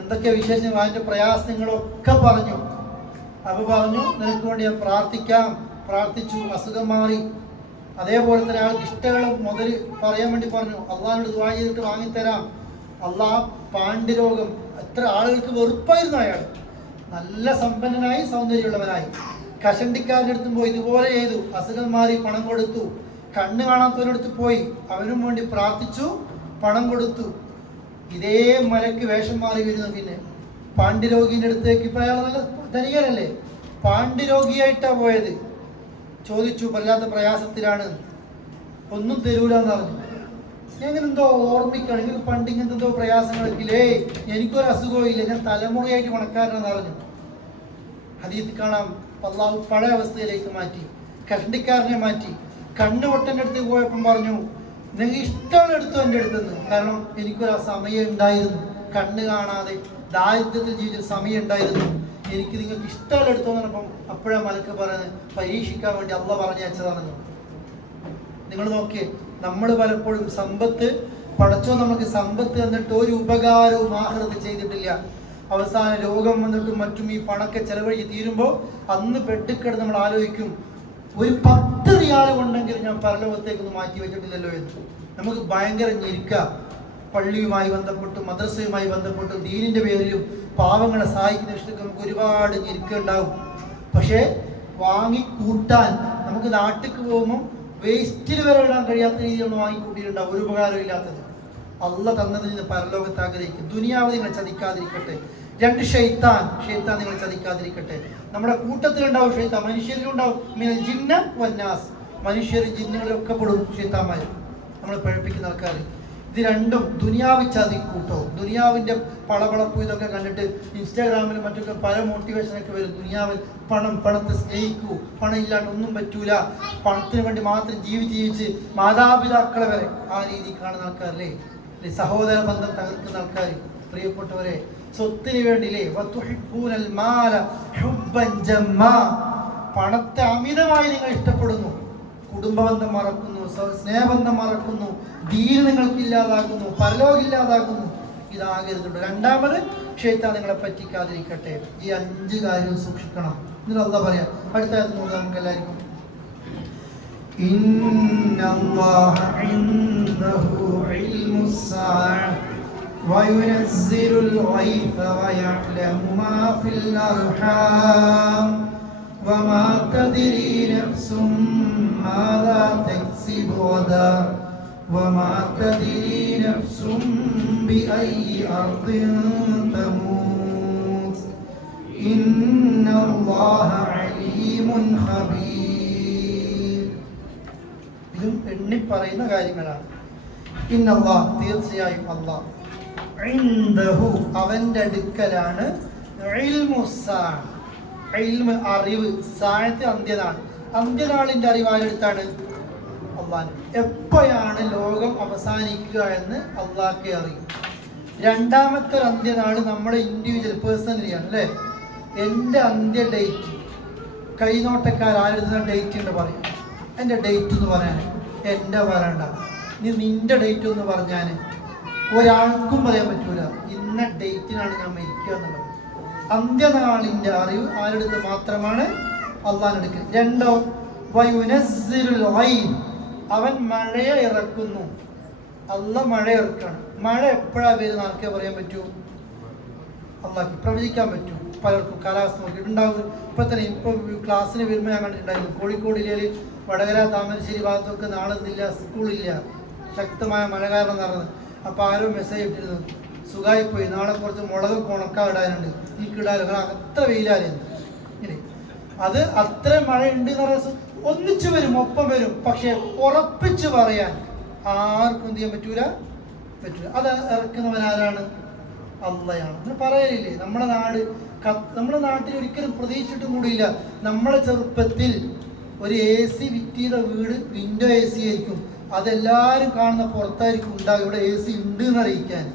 എന്തൊക്കെ വിശേഷം, അതിൻ്റെ പ്രയാസങ്ങളൊക്കെ പറഞ്ഞു. അപ്പോൾ പറഞ്ഞു, നിനക്ക് വേണ്ടി ഞാൻ പ്രാർത്ഥിക്കാം. പ്രാർത്ഥിച്ചു, അസുഖം മാറി. അതേപോലെ തന്നെ അയാൾക്ക് ഇഷ്ടങ്ങളും മുതൽ പറയാൻ വേണ്ടി പറഞ്ഞു, അള്ളാഹിനോട് ദുആ ചെയ്തിട്ട് വാങ്ങിത്തരാം. അള്ളാഹ് പാണ്ഡ്യരോഗം, എത്ര ആളുകൾക്ക് വെറുപ്പായിരുന്നു അയാൾ. നല്ല സമ്പന്നനായി, സൗന്ദര്യമുള്ളവനായി. കഷണ്ടിക്കാരൻ്റെ അടുത്തും പോയി ഇതുപോലെ ചെയ്തു, അസുഖം മാറി, പണം കൊടുത്തു. കണ്ണ് കാണാത്തവനടുത്ത് പോയി, അവനും വേണ്ടി പ്രാർത്ഥിച്ചു, പണം കൊടുത്തു. ഇതേ മലക്ക് വേഷം മാറി വരുന്നു. പിന്നെ പാണ്ഡ്യരോഗിൻ്റെ അടുത്തേക്ക്, ഇപ്പം അയാൾ നല്ല ധനികനല്ലേ, പാണ്ഡ്യരോഗിയായിട്ടാണ് പോയത്. ചോദിച്ചു, വല്ലാത്ത പ്രയാസത്തിലാണ്, ഒന്നും തരൂലെന്ന് പറഞ്ഞു. എങ്ങനെ എന്തോ ഓർമ്മിക്കണം, എനിക്ക് പണ്ട് ഇങ്ങനത്തെ എന്തോ പ്രയാസങ്ങളൊക്കെ ഇല്ലേ, എനിക്കൊരു അസുഖവും ഇല്ല, ഞാൻ തലമുറയായിട്ട് പണക്കാരനെന്ന് പറഞ്ഞു. ഹദീസ് കാണാം, അല്ലാഹു പഴയ അവസ്ഥയിലേക്ക് മാറ്റി, കഷണ്ടിക്കാരനെ മാറ്റി. കണ്ണ് പൊട്ടൻ്റെ അടുത്ത് പോയപ്പം പറഞ്ഞു, നിങ്ങൾക്ക് ഇഷ്ടമുള്ള എടുത്തു എൻ്റെ അടുത്തുനിന്ന്, കാരണം എനിക്കൊരു സമയം ഉണ്ടായിരുന്നു, കണ്ണ് കാണാതെ ദാരിദ്ര്യത്തിൽ ജീവിച്ച സമയം ഉണ്ടായിരുന്നു, എനിക്ക് നിങ്ങൾക്ക് ഇഷ്ടമുള്ള എടുത്തോന്ന് പറഞ്ഞപ്പം അപ്പോഴാ മലക്ക് പറയുന്നത്, പരീക്ഷിക്കാൻ വേണ്ടി അള്ള പറഞ്ഞു അയച്ചതാണെന്ന്. നിങ്ങൾ നോക്കിയേ, നമ്മൾ പലപ്പോഴും സമ്പത്ത് പടച്ചോ നമുക്ക് സമ്പത്ത് എന്നിട്ട് ഒരു ഉപകാരവും ആഖിറത്ത് ചെയ്തിട്ടില്ല. അവസാന രോഗം വന്നിട്ടും മറ്റും ഈ പണക്കെ ചെലവഴി തീരുമ്പോൾ അന്ന് പെട്ടിക്കിടന്ന് നമ്മൾ ആലോചിക്കും, ഒരു 10 റിയാൽ ഉണ്ടെങ്കിൽ ഞാൻ പരലോകത്തേക്കൊന്ന് മാറ്റി വെച്ചിട്ടില്ലല്ലോ എന്ന്. നമുക്ക് ഭയങ്കര ഞെരുക്ക. പള്ളിയുമായി ബന്ധപ്പെട്ടും മദ്രസയുമായി ബന്ധപ്പെട്ടും ദീനിൻ്റെ പേരിലും പാവങ്ങളെ സഹായിക്കുന്ന വിഷയത്തിൽ നമുക്ക് ഒരുപാട് ഞെരുക്കുണ്ടാവും. പക്ഷേ വാങ്ങിക്കൂട്ടാൻ നമുക്ക് നാട്ടിലേക്ക് പോകുമ്പോൾ വേസ്റ്റിൽ വരെ ഇടാൻ കഴിയാത്ത രീതിയിൽ നമ്മൾ വാങ്ങിക്കൂട്ടിയിട്ടുണ്ടാവും, ഒരു ഉപകാരം ഇല്ലാത്തത്. അള്ള തന്നതിൽ നിന്ന് പരലോകത്ത് ആഗ്രഹിക്കും. ദുനിയാവ് നിങ്ങൾ ചതിക്കാതിരിക്കട്ടെ. 2 ഷൈത്താൻ നിങ്ങൾ ചതിക്കാതിരിക്കട്ടെ. നമ്മുടെ കൂട്ടത്തിലുണ്ടാവും ഷൈത്താൻ, മനുഷ്യരിലുണ്ടാവും. മിനൽ ജിന്ന വന്നാസ്, മനുഷ്യരും ജിന്നുകളൊക്കെ പെടും ഷൈത്താന്മാർ, നമ്മൾ പഴപ്പിക്കുന്ന ആൾക്കാർ. ഇത് രണ്ടും ദുനിയാവ് ചതിക്കൂട്ടോ. ദുനിയാവിൻ്റെ പളപളപ്പ് ഇതൊക്കെ കണ്ടിട്ട് ഇൻസ്റ്റാഗ്രാമിലും മറ്റൊക്കെ പല മോട്ടിവേഷനൊക്കെ വരും. ദുനിയാവിൽ പണത്തെ സ്നേഹിക്കൂ, പണം ഇല്ലാണ്ട് ഒന്നും പറ്റൂല, പണത്തിന് വേണ്ടി മാത്രം ജീവിച്ച് മാതാപിതാക്കളെ വരെ ആ രീതി കാണുന്ന ആൾക്കാരല്ലേ, സഹോദര ബന്ധം തകർക്കുന്ന ആൾക്കാർ. പ്രിയപ്പെട്ടവരെ, സ്വത്തിന് വേണ്ടിയില്ലേ, പണത്തെ അമിതമായി നിങ്ങൾ ഇഷ്ടപ്പെടുന്നു, കുടുംബബന്ധം മറക്കുന്നു, സ്നേഹബന്ധം മറക്കുന്നു, ദീൻ നിങ്ങൾക്ക് ഇല്ലാതാകുന്നു, പരലോകം ഇല്ലാതാകുന്നു. ഇതാകരുതുണ്ട്. രണ്ടാമത്, ശൈത്താൻ നിങ്ങളെ പറ്റിക്കാതിരിക്കട്ടെ. ഈ 5 കാര്യവും സൂക്ഷിക്കണം. എന്നിട്ട് അല്ലാഹ് പറയാം, അടുത്ത നമുക്ക് എല്ലാവർക്കും, ഇന്നല്ലാഹ ഇൻദഹു ഇൽമുസ്സാഅ വയുനസ്സിലുൽ ഗൈഥ വയഅലമു മാ ഫിൽ അർഹാം വമാ തദ്രി നഫ്സും മാദാ തക്സിബു ഗദാ വമാ തദ്രി നഫ്സും ബിഅയ്യി അർദിൻ തമൂത് ഇന്നല്ലാഹ അലീമുൻ ഖബീർ. ഇതും എണ്ണി പറയുന്ന കാര്യങ്ങളാണ്. ഇന്നല്ലാഹ്, തീർച്ചയായും അല്ലാഹ്, ഇൻദഹു അവന്റെ അടുക്കലാണ് അറിവ്. സായത്ത് അന്ത്യനാൾ. അന്ത്യനാളിന്റെ അറിവ് ആരെടുത്താണ്? അള്ളാഹ്. എപ്പോഴാണ് ലോകം അവസാനിക്കുക എന്ന് അള്ളാഹ്ക്കേ അറിയും. രണ്ടാമത്തെ ഒരു അന്ത്യനാൾ നമ്മുടെ ഇൻഡിവിജ്വൽ പേഴ്സണലിയാണ് അല്ലേ. എൻ്റെ അന്ത്യ ഡേറ്റ് കൈനോട്ടക്കാരെടുത്തുന്ന ഡേറ്റ് ഉണ്ട് പറയാം. എൻ്റെ ഡേറ്റ് എന്ന് പറയാൻ എൻ്റെ പറയണ്ട, നീ നിന്റെ ഡേറ്റ് എന്ന് പറഞ്ഞാൽ ഒരാൾക്കും പറയാൻ പറ്റൂല. ഇന്ന ഡേറ്റിനാണ് ഞാൻ മരിക്കുക എന്നുള്ളത്. അന്ത്യനാളിൻ്റെ അറിവ് ആരെടുത്ത് മാത്രമാണ്? അള്ളാഹിനെടുക്കുക. രണ്ടോ വയുനസ്സിലുൽ ഗൈബ് അവൻ മഴയെ ഇറക്കുന്നു. അള്ളാഹ് മഴ ഇറക്കാണ്. മഴ എപ്പോഴാണ് വരുന്ന ആർക്കേ പറയാൻ പറ്റൂ? അള്ളാഹ്ക്ക് പ്രവചിക്കാൻ പറ്റൂ. പലർക്കും കാലാവസ്ഥ നോക്കിയിട്ടുണ്ടാവും. ഇപ്പം തന്നെ ഇപ്പോൾ ക്ലാസ്സിന് വരുമ്പോൾ ഞാൻ കണ്ടിട്ടുണ്ടായിരുന്നു കോഴിക്കോട് ജില്ലയിൽ വടകര താമരശ്ശേരി ഭാഗത്തൊക്കെ നാളെ എന്തില്ല, സ്കൂളില്ല, ശക്തമായ മഴ കാരണം നടന്നത്. അപ്പോൾ ആരോ മെസ്സേജ് ഇട്ടിരുന്നു, സുഖമായിപ്പോയി, നാളെ കുറച്ച് മുളക് ഉണക്കാൻ ഇടാനുണ്ട്, എനിക്ക് ഇടാനും. കാരണം അത്ര വെയിലായിരുന്നു. ഇനി അത് അത്ര മഴ ഉണ്ട് എന്ന് പറയുന്നത് ഒന്നിച്ചു വരും, ഒപ്പം വരും. പക്ഷെ ഉറപ്പിച്ച് പറയാൻ ആർക്കും എന്ത് ചെയ്യാൻ പറ്റൂല. അത് ഇറക്കുന്നവനാരാണ്? അള്ളയാണ്. അങ്ങനെ പറയലില്ലേ? നമ്മുടെ നാട്ടിൽ ഒരിക്കലും പ്രതീക്ഷിച്ചിട്ടും കൂടിയില്ല. നമ്മളെ ചെറുപ്പത്തിൽ ഒരു AC ഫിറ്റ് ചെയ്ത വീട് വിൻഡോ AC ആയിരിക്കും. അതെല്ലാവരും കാണുന്ന പുറത്തായിരിക്കും ഉണ്ടാകും. ഇവിടെ AC ഉണ്ട് എന്ന് അറിയിക്കാൻ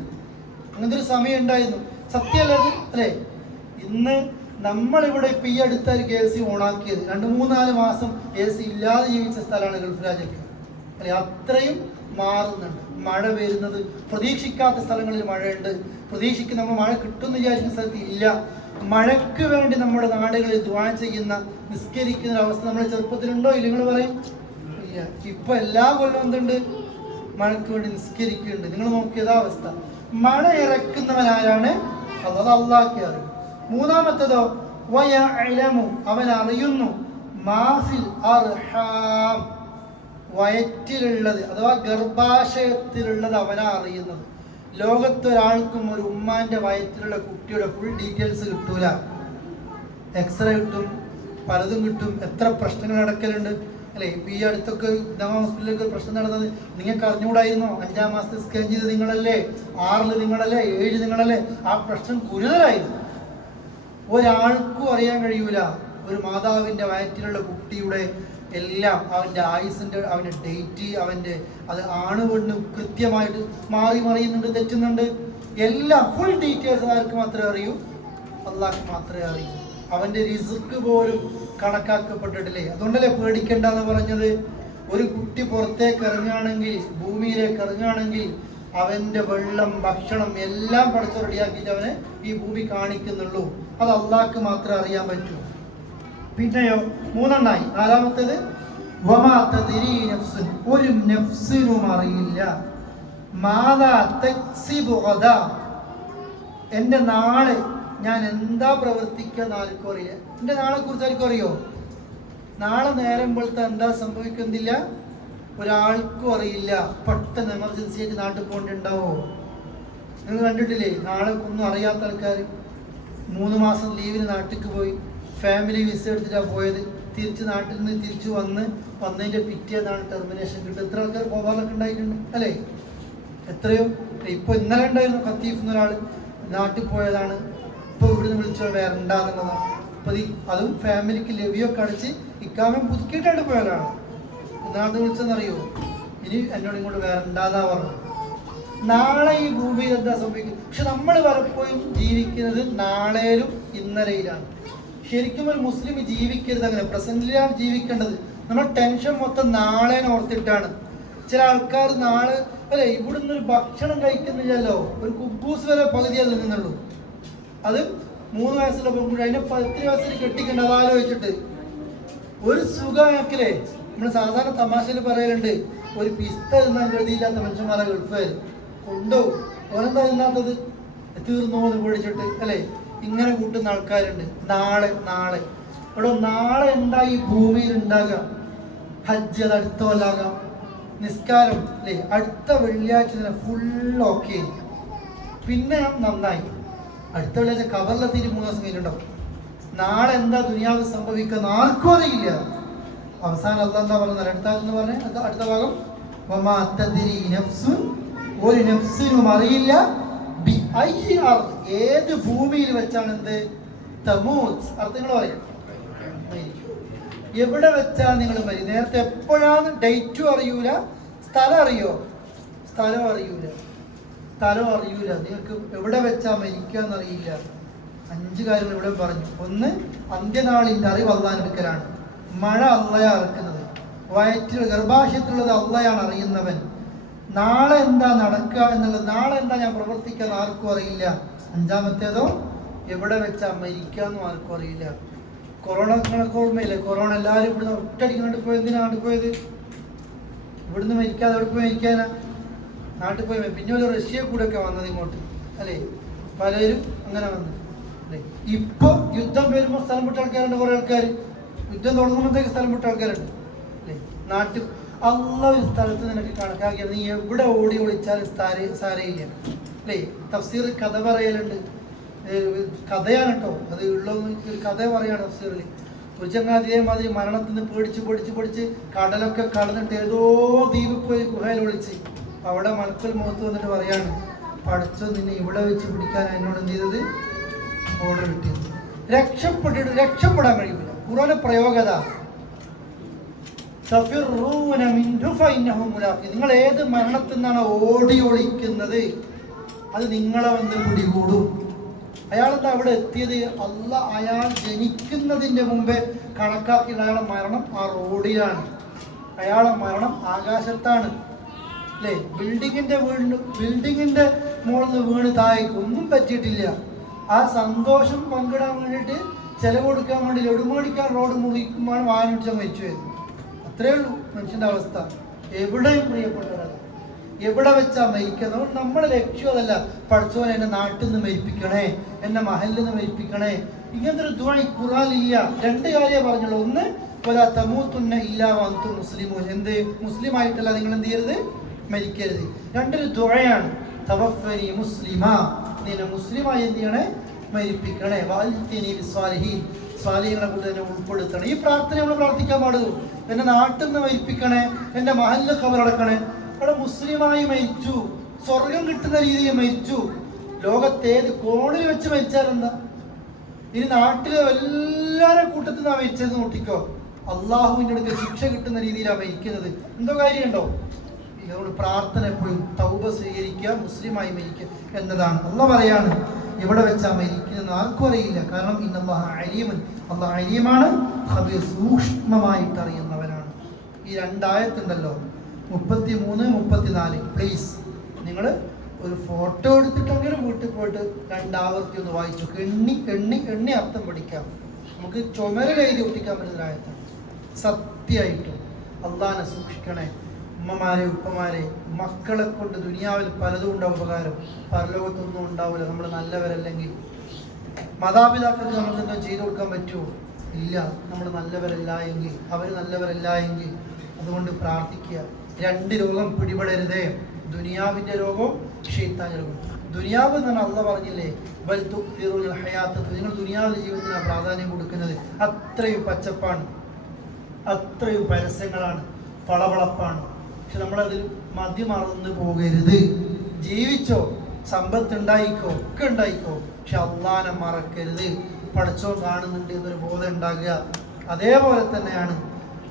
അങ്ങനത്തെ ഒരു സമയം ഉണ്ടായിരുന്നു. സത്യമല്ലത് അല്ലേ? ഇന്ന് നമ്മളിവിടെ ഇപ്പം ഈ അടുത്തായിരിക്കും AC ഓണാക്കിയത്. 2-3-4 മാസം AC ഇല്ലാതെ ജീവിച്ച സ്ഥലമാണ് ഗൾഫ് രാജ്യത്ത് അല്ലെ. അത്രയും മാറുന്നുണ്ട്. മഴ വരുന്നത് പ്രതീക്ഷിക്കാത്ത സ്ഥലങ്ങളിൽ മഴയുണ്ട്. നമ്മൾ മഴ കിട്ടുമെന്ന് വിചാരിക്കുന്ന സ്ഥലത്ത് ഇല്ല. മഴയ്ക്ക് വേണ്ടി നമ്മുടെ നാടുകളിൽ ദുആ ചെയ്യുന്ന, നിസ്കരിക്കുന്ന അവസ്ഥ നമ്മുടെ ചെറുപ്പത്തിലുണ്ടോ? ഇല്ല? നിങ്ങൾ പറയും ഇല്ല. ഇപ്പൊ എല്ലാ കൊല്ലം എന്തുണ്ട്? മഴയ്ക്ക് വേണ്ടി നിസ്കരിക്കുന്നുണ്ട്. നിങ്ങൾ നോക്കിയതാ അവസ്ഥ. മഴ ഇറക്കുന്നവനാരാണ്? അത് അള്ളാഹ്ക്ക് അറിയും. മൂന്നാമത്തേതോ വയഅലമു അവൻ അറിയുന്നു മാഫിൽ അർഹാം വയറ്റിലുള്ളത് അഥവാ ഗർഭാശയത്തിലുള്ളത് അവനാ അറിയുന്നത്. ലോകത്തൊരാൾക്കും ഒരു ഉമ്മാന്റെ വയറ്റിലുള്ള കുട്ടിയുടെ ഫുൾ ഡീറ്റെയിൽസ് കിട്ടൂല. എക്സ്റേ കിട്ടും, പലതും കിട്ടും. എത്ര പ്രശ്നങ്ങൾ നടക്കലുണ്ട് അല്ലേ? ഇപ്പം ഈ അടുത്തൊക്കെ ഹോസ്പിറ്റലിലൊക്കെ പ്രശ്നം നടന്നത് നിങ്ങൾക്ക് അറിഞ്ഞുകൂടായിരുന്നോ? 5-ാം മാസത്തെ സ്കാൻ ചെയ്ത് നിങ്ങളല്ലേ, 6 നിങ്ങളല്ലേ, 7 നിങ്ങളല്ലേ? ആ പ്രശ്നം ഗുരുതരായിരുന്നു. ഒരാൾക്കും അറിയാൻ കഴിയൂല ഒരു മാതാവിൻ്റെ വയറ്റിലുള്ള കുട്ടിയുടെ എല്ലാം. അവൻ്റെ ആയുസിൻ്റെ, അവൻ്റെ ഡേറ്റ്, അവൻ്റെ അത് ആണ് പെണ്ണ് കൃത്യമായിട്ട് മറിയുന്നുണ്ട്, തെറ്റുന്നുണ്ട്. എല്ലാം ഫുൾ ഡീറ്റെയിൽസ് ആർക്ക് മാത്രമേ അറിയൂ? അള്ളാഹ്ക്ക് മാത്രമേ അറിയൂ. അവൻ്റെ റിസ്ക് പോലും കണക്കാക്കപ്പെട്ടിട്ടില്ലേ? അതുകൊണ്ടല്ലേ പേടിക്കണ്ടെന്ന് പറഞ്ഞത്. ഒരു കുട്ടി പുറത്തേക്ക് ഇറങ്ങുകയാണെങ്കിൽ, ഭൂമിയിലേക്ക് ഇറങ്ങുകയാണെങ്കിൽ അവൻ്റെ വെള്ളം, ഭക്ഷണം എല്ലാം പഠിച്ച് റെഡിയാക്കിയിട്ട് അവനെ ഈ ഭൂമി കാണിക്കുന്നുള്ളൂ. അത് അള്ളാഹ്ക്ക് മാത്രമേ അറിയാൻ പറ്റൂ. പിന്നെയോ 3 നാലാമത്തേത് വമാ തദ്രി നഫ്സുൻ ഒരു നഫ്സിനും അറിയില്ല മാദാ തക്സിബു ഗദാ എൻ്റെ നാളെ ഞാൻ എന്താ പ്രവർത്തിക്കുക എന്ന് ആർക്കും അറിയില്ല. എൻ്റെ നാളെ കുറിച്ച് ആർക്കും അറിയോ? നാളെ നേരം പോലത്തെ എന്താ സംഭവിക്കുന്നില്ല, ഒരാൾക്കും അറിയില്ല. പെട്ടെന്ന് എമർജൻസി ആയിട്ട് നാട്ടിൽ പോകേണ്ടിണ്ടാവോ? നിങ്ങൾ കണ്ടിട്ടില്ലേ? നാളെ ഒന്നും അറിയാത്ത ആൾക്കാർ 3 മാസം ലീവിന് നാട്ടിലേക്ക് പോയി, ഫാമിലി വിസ എടുത്തിട്ടാണ് പോയത്. നാട്ടിൽ നിന്ന് തിരിച്ചു വന്നതിൻ്റെ പിറ്റേന്നാണ് ടെർമിനേഷൻ കിട്ടും. എത്ര ആൾക്കാർ പോകാനൊക്കെ ഉണ്ടായിട്ടുണ്ട് അല്ലേ? എത്രയോ. ഇപ്പോൾ ഇന്നലെ ഉണ്ടായിരുന്നു ഖത്തീഫ് എന്നൊരാൾ നാട്ടിൽ പോയതാണ്. ഇപ്പോൾ ഇവിടുന്ന് വിളിച്ചോ വരണ്ടെന്നുള്ളതാണ്. അപ്പോൾ അതും ഫാമിലിക്ക് ലവിയൊക്കെ അടിച്ച് ഇക്കാമം പുതുക്കിയിട്ടാണ് പോയതാണ്. നാട്ടിൽ വിളിച്ചെന്നറിയോ? ഇനി എന്നോട് ഇങ്ങോട്ട് വരണ്ടാന്നാ പറഞ്ഞു. നാളെ ഈ ഭൂമിയിൽ എന്താ സംഭവിക്കും? പക്ഷെ നമ്മൾ പലപ്പോഴും ജീവിക്കുന്നത് നാളെയിലും ഇന്നലെയിലാണ്. ശരിക്കും ഒരു മുസ്ലിം ജീവിക്കരുത് അങ്ങനെ. പ്രസന്റിലാണ് ജീവിക്കേണ്ടത്. നമ്മൾ ടെൻഷൻ മൊത്തം നാളെ ഓർത്തിട്ടാണ്. ചില ആൾക്കാർ നാളെ അല്ലെ ഇവിടുന്ന് ഒരു ഭക്ഷണം കഴിക്കുന്നില്ലല്ലോ, ഒരു കുബൂസ് വരെ പകുതിയാ നിന്നുള്ളൂ. അത് 3 വയസ്സുള്ള പെൺകുട്ടി അതിനെ 10 വയസ്സിൽ കെട്ടിക്കണ്ട. അത് ആലോചിച്ചിട്ട് ഒരു സുഖമാക്കലേ. നമ്മൾ സാധാരണ തമാശയിൽ പറയലുണ്ട്, ഒരു പിസ്ത തിന്നാൻ കരുതിയില്ലാത്ത മനുഷ്യന്മാരെ ഗൾഫുകാർ ഉണ്ടോ? ഓരെന്താ തിന്നാത്തത്? തീർന്നോ എന്ന് പേടിച്ചിട്ട് അല്ലേ? ഇങ്ങനെ കൂട്ടുന്ന ആൾക്കാരുണ്ട്. നാളെ ഇവിടെ നാളെ എന്താ ഈ ഭൂമിയിൽ ഉണ്ടാകുക? ഹജ്ജ് അത് അടുത്ത കൊല്ലാകാം, നിസ്കാരം അല്ലേ അടുത്ത വെള്ളിയാഴ്ച തന്നെ ഫുൾ ഓക്കെ ആയിരിക്കും. പിന്നെ നന്നായി അടുത്ത വെള്ളിയാഴ്ച കവറിലെത്തിയിട്ട് 3 ദിവസം കഴിഞ്ഞിട്ടുണ്ടാവും. നാളെ എന്താ ദുനിയാവ് സംഭവിക്കുന്ന ആർക്കും അറിയില്ല. അവസാനം അല്ലാഹ് എന്താ പറയുന്നത്? അടുത്ത പറഞ്ഞ അടുത്ത ഭാഗം വമാ തദ്രി നഫ്സുൻ ഒരു നഫ്സിനും അറിയില്ല ബി ഏത് ഭൂമിയിൽ വെച്ചാണ് എന്ത് തമൂത്ത് അർത്ഥങ്ങൾ പറയാം, എവിടെ വെച്ചാൽ നിങ്ങൾ മരി. നേരത്തെ എപ്പോഴാണ് ഡേറ്റും അറിയൂല, സ്ഥലം അറിയോ? സ്ഥലം അറിയൂല. നിങ്ങൾക്ക് എവിടെ വെച്ചാൽ മരിക്കാന്നറിയില്ല. 5 കാര്യങ്ങൾ ഇവിടെ പറഞ്ഞു. ഒന്ന്, അന്ത്യനാളിൻ്റെ അറിവ് അള്ളാഹ് എടുക്കലാണ്. മഴ അള്ളയാ ഇറക്കുന്നത്, വയറ്റിൽ ഗർഭാശയത്തിലുള്ളത് അള്ളയാണ് അറിയുന്നവൻ. നാളെ എന്താ നടക്കുക എന്നുള്ളത്, നാളെ എന്താ ഞാൻ പ്രവർത്തിക്കാന്ന് ആർക്കും അറിയില്ല. 5-മത്തേതോ എവിടെ വെച്ചാ മരിക്കാന്നും ആർക്കും അറിയില്ല. കൊറോണ നിങ്ങളൊക്കെ ഓർമ്മയില്ലേ? കൊറോണ എല്ലാവരും ഇവിടുന്ന് ഒറ്റയടിക്ക് നാട്ടിൽ പോയത്. എന്തിനാ നാട്ടിൽ പോയത്? ഇവിടുന്ന് മരിക്കാതെ അവിടെ പോയി മരിക്കാനാ നാട്ടിൽ പോയി. പിന്നെ ഒരു റഷ്യ കൂടെ ഒക്കെ വന്നത് ഇങ്ങോട്ട് അല്ലേ? പലരും അങ്ങനെ വന്നു അല്ലേ? ഇപ്പൊ യുദ്ധം വരുമ്പോൾ സ്ഥലം വിട്ട ആൾക്കാരുണ്ട്, കുറെ ആൾക്കാർ. യുദ്ധം തുടങ്ങുമ്പോഴത്തേക്ക് സ്ഥലം വിട്ട ആൾക്കാരുണ്ട് അല്ലേ? നാട്ടിൽ അള്ള ഒരു സ്ഥലത്ത് നിനക്ക് കണക്കാക്കിയാൽ നീ എവിടെ ഓടി ഒളിച്ചാലും സാരയില്ല അല്ലേ? തഫ്സീർ കഥ പറയലുണ്ട്, കഥയാണ് കേട്ടോ, അത് ഉള്ളൊന്നും ഒരു കഥ പറയാണ് തഫ്സീറിൽ. ഒരു ചങ്ങാതിയെ മാതിരി മരണത്തിന് പേടിച്ച് കടലൊക്കെ കടന്നിട്ട് ഏതോ ദ്വീപിൽ പോയി ഗുഹയിൽ ഒളിച്ച് അവിടെ മലക്കൽ മുഖത്ത് വന്നിട്ട് പറയാണ്, പഠിച്ചോ നിന്നെ ഇവിടെ വെച്ച് പിടിക്കാൻ എന്നോട് എന്ത് ചെയ്തത്? ഓർഡർ കിട്ടിയത്. രക്ഷപ്പെടാൻ കഴിയില്ല. ഖുർആന്റെ പ്രയോഗത നിങ്ങൾ ഏത് മരണത്തിൽ നിന്നാണ് ഓടി ഒളിക്കുന്നത് അത് നിങ്ങളെ വന്ന് പിടികൂടും. അയാളെന്താ അവിടെ എത്തിയത്? അയാൾ ജനിക്കുന്നതിൻ്റെ മുമ്പേ കണക്കാക്കി. അയാളെ മരണം ആ റോഡിലാണ്, അയാളെ മരണം ആകാശത്താണ് അല്ലേ? ബിൽഡിങ്ങിന്റെ മുകളിൽ നിന്ന് വീണ് താഴേക്ക് ഒന്നും പറ്റിയിട്ടില്ല. ആ സന്തോഷം പങ്കിടാൻ വേണ്ടിയിട്ട് ചെലവ് കൊടുക്കാൻ വേണ്ടി ലഡുമേടിക്കാൻ റോഡ് മുറിക്കുമ്പോഴാണ് വാഹനം ഇടിച്ചാൽ മരിച്ചു പോയത്. അത്രേ ഉള്ളൂ മനുഷ്യന്റെ അവസ്ഥ. എവിടെയും പ്രിയപ്പെട്ടവരല്ല, എവിടെ വെച്ചാ മരിക്കുന്നത്? നമ്മുടെ ലക്ഷ്യം അതല്ല, പഠിച്ചവനെ എന്നെ നാട്ടിൽ നിന്ന് മരിപ്പിക്കണേ, എന്നെ മഹലിൽ നിന്ന് മരിപ്പിക്കണേ. ഇങ്ങനത്തെ ഒരു ദുആ ഖുർആനിലില്ല. 2 കാര്യമേ പറഞ്ഞുള്ളൂ. ഒന്ന്, വലാ തമൂതുന്ന ഇല്ലാ വഅൻതും മുസ്ലിമൂൻ. എന്ത്? മുസ്ലിം ആയിട്ടല്ല നിങ്ങൾ എന്ത് ചെയ്യരുത്? മരിക്കരുത്. 2 ദുആയാണ്. തവഫനി മുസ്ലിമാ, നിന്നെ മുസ്ലിമായി എന്ത് ചെയ്യണേ? മരിപ്പിക്കണേ. വഅൽതിനി ബിസ്സാലിഹീൻ, സ്വാലിഹീങ്ങളെ കൂടെ തന്നെ ഉൾപ്പെടുത്തണം. ഈ പ്രാർത്ഥന നമ്മൾ പ്രാർത്ഥിക്കാൻ പാടുള്ളൂ. എന്നെ നാട്ടിൽ നിന്ന് മരിപ്പിക്കണേ, എൻ്റെ മഹലിൽ ഖബറടക്കണേ. അവിടെ മുസ്ലിമായി മരിച്ചു, സ്വർഗം കിട്ടുന്ന രീതിയിൽ മരിച്ചു. ലോകത്തേത് കോണിൽ വെച്ച് മരിച്ചാൽ എന്താ? ഇനി നാട്ടിലെ എല്ലാവരുടെ കൂട്ടത്തിൽ നിന്നാ മരിച്ചത് നോട്ടിക്കോ, അള്ളാഹുവിൻ്റെ അടുക്കൽ ശിക്ഷ കിട്ടുന്ന രീതിയിലാണ് മരിക്കുന്നത്. എന്തോ കാര്യമുണ്ടോ? ഇതുകൊണ്ട് പ്രാർത്ഥന എപ്പോഴും തൗബ സ്വീകരിക്കുക, മുസ്ലിമായി മരിക്കുക എന്നതാണ്. അള്ളാഹ് പറയാണ് എവിടെ വെച്ചാ മരിക്കുന്നത് ആർക്കും അറിയില്ല. കാരണം ഇന്നല്ലാഹ അലീമുൻ, അള്ളാഹ് അലീമാണ്, ഖബീർ, സൂക്ഷ്മമായിട്ട് അറിയുന്നവനാണ്. ഈ 2 ആയത്തുണ്ടല്ലോ, 33, 34. പ്ലീസ് നിങ്ങൾ ഒരു ഫോട്ടോ എടുത്തിട്ടെങ്കിലും വീട്ടിൽ പോയിട്ട് 2 ആവർത്തി ഒന്ന് വായിച്ചു എണ്ണി അർത്ഥം പഠിക്കാം. നമുക്ക് ചുമരിൽ എഴുതി ഒട്ടിക്കാൻ പറ്റുന്ന ആയത്താണ്. സത്യമായിട്ടും അള്ളാഹിനെ സൂക്ഷിക്കണേ. ഉമ്മമാരെ, ഉപ്പമാരെ, മക്കളെ കൊണ്ട് ദുനിയാവിൽ പലതും ഉണ്ടാവും ഉപകാരം, പരലോകത്തൊന്നും ഉണ്ടാവില്ല നമ്മൾ നല്ലവരല്ലെങ്കിൽ. മാതാപിതാക്കൾക്ക് നമുക്ക് എന്തോ ചെയ്തു കൊടുക്കാൻ പറ്റുമോ? ഇല്ല, നമ്മൾ നല്ലവരല്ല എങ്കിൽ, അവർ നല്ലവരല്ല എങ്കിൽ. അതുകൊണ്ട് പ്രാർത്ഥിക്കുക, 2 രോഗം പിടിപെടരുതേ. ദുനിയാവിൻ്റെ രോഗവും ശൈത്താൻ്റെ രോഗവും. ദുനിയാവ് എന്നാണ് അള്ളാഹ് പറഞ്ഞില്ലേ, ബൽ തുക്തിറൂനൽ ഹയാത്ത, നിങ്ങൾ ദുനിയാവിലെ ജീവിതത്തിനാണ് പ്രാധാന്യം കൊടുക്കുന്നത്. അത്രയും പച്ചപ്പാണ്, അത്രയും പരസ്യങ്ങളാണ്, പളവളപ്പാണ്. പക്ഷെ നമ്മളതിൽ മതിമറന്ന് പോകരുത്. ജീവിച്ചോ, സമ്പത്ത് ഉണ്ടായിക്കോ, ഒക്കെ ഉണ്ടായിക്കോ, പക്ഷെ അള്ളാനെ മറക്കരുത്. പഠിച്ചോ കാണുന്നുണ്ട് എന്നൊരു ബോധം ഉണ്ടാകുക. അതേപോലെ തന്നെയാണ്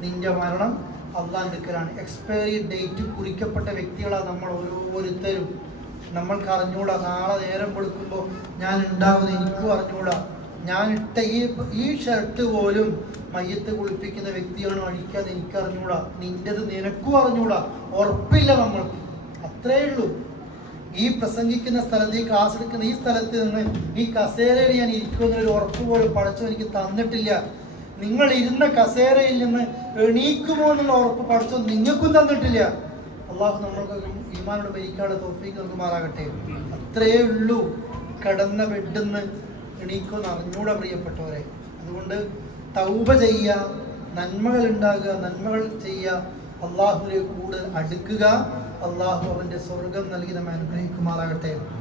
നിന്റെ മരണം അള്ളാന്റെ അടുക്കലാണ്. എക്സ്പയറി ഡേറ്റ് കുറിക്കപ്പെട്ട വ്യക്തികളാണ് നമ്മൾ ഓരോരുത്തരും. നമ്മൾക്ക് അറിഞ്ഞൂടാ, നാളെ നേരം കൊടുക്കുമ്പോൾ ഞാൻ ഉണ്ടാകുന്ന എനിക്കും അറിഞ്ഞൂടാ. ഞാൻ ഇട്ട ഈ ഷർട്ട് പോലും മയ്യത്ത് കുളിപ്പിക്കുന്ന വ്യക്തിയാണോ അഴിക്കാതെ എനിക്കറിഞ്ഞൂടാ. നിൻ്റെത് നിനക്കും അറിഞ്ഞൂടാ, ഉറപ്പില്ല നമ്മൾക്ക്. അത്രേ ഉള്ളൂ. ഈ പ്രസംഗിക്കുന്ന സ്ഥലത്ത്, ഈ ക്ലാസ് എടുക്കുന്ന ഈ സ്ഥലത്ത് നിന്ന് ഈ കസേരയിൽ ഞാൻ ഇരിക്കുന്നൊരു ഉറപ്പ് പോലും പഠിച്ചോ എനിക്ക് തന്നിട്ടില്ല. നിങ്ങൾ ഇരുന്ന കസേരയിൽ നിന്ന് എണീക്കുമോ എന്നുള്ള ഉറപ്പ് പഠിച്ചോ നിങ്ങൾക്കും തന്നിട്ടില്ല. അള്ളാഹു നമ്മൾക്ക് ഈമാനോട് മരിക്കാനുള്ള തൗഫീഖ് നൽകുമാറാകട്ടെ. അത്രയേ ഉള്ളൂ. കിടന്ന ബെഡ്ന്ന് എണീക്കുമെന്ന് അറിഞ്ഞൂടാ പ്രിയപ്പെട്ടവരെ. അതുകൊണ്ട് തൗബ ചെയ്യുക, നന്മകൾ ഉണ്ടാകുക, നന്മകൾ ചെയ്യുക, അള്ളാഹുവിലേക്ക് കൂടുതൽ അടുക്കുക. അള്ളാഹു അവൻ്റെ സ്വർഗം നൽകി നമ്മെ അനുഗ്രഹിക്കുമാറാകട്ടെ.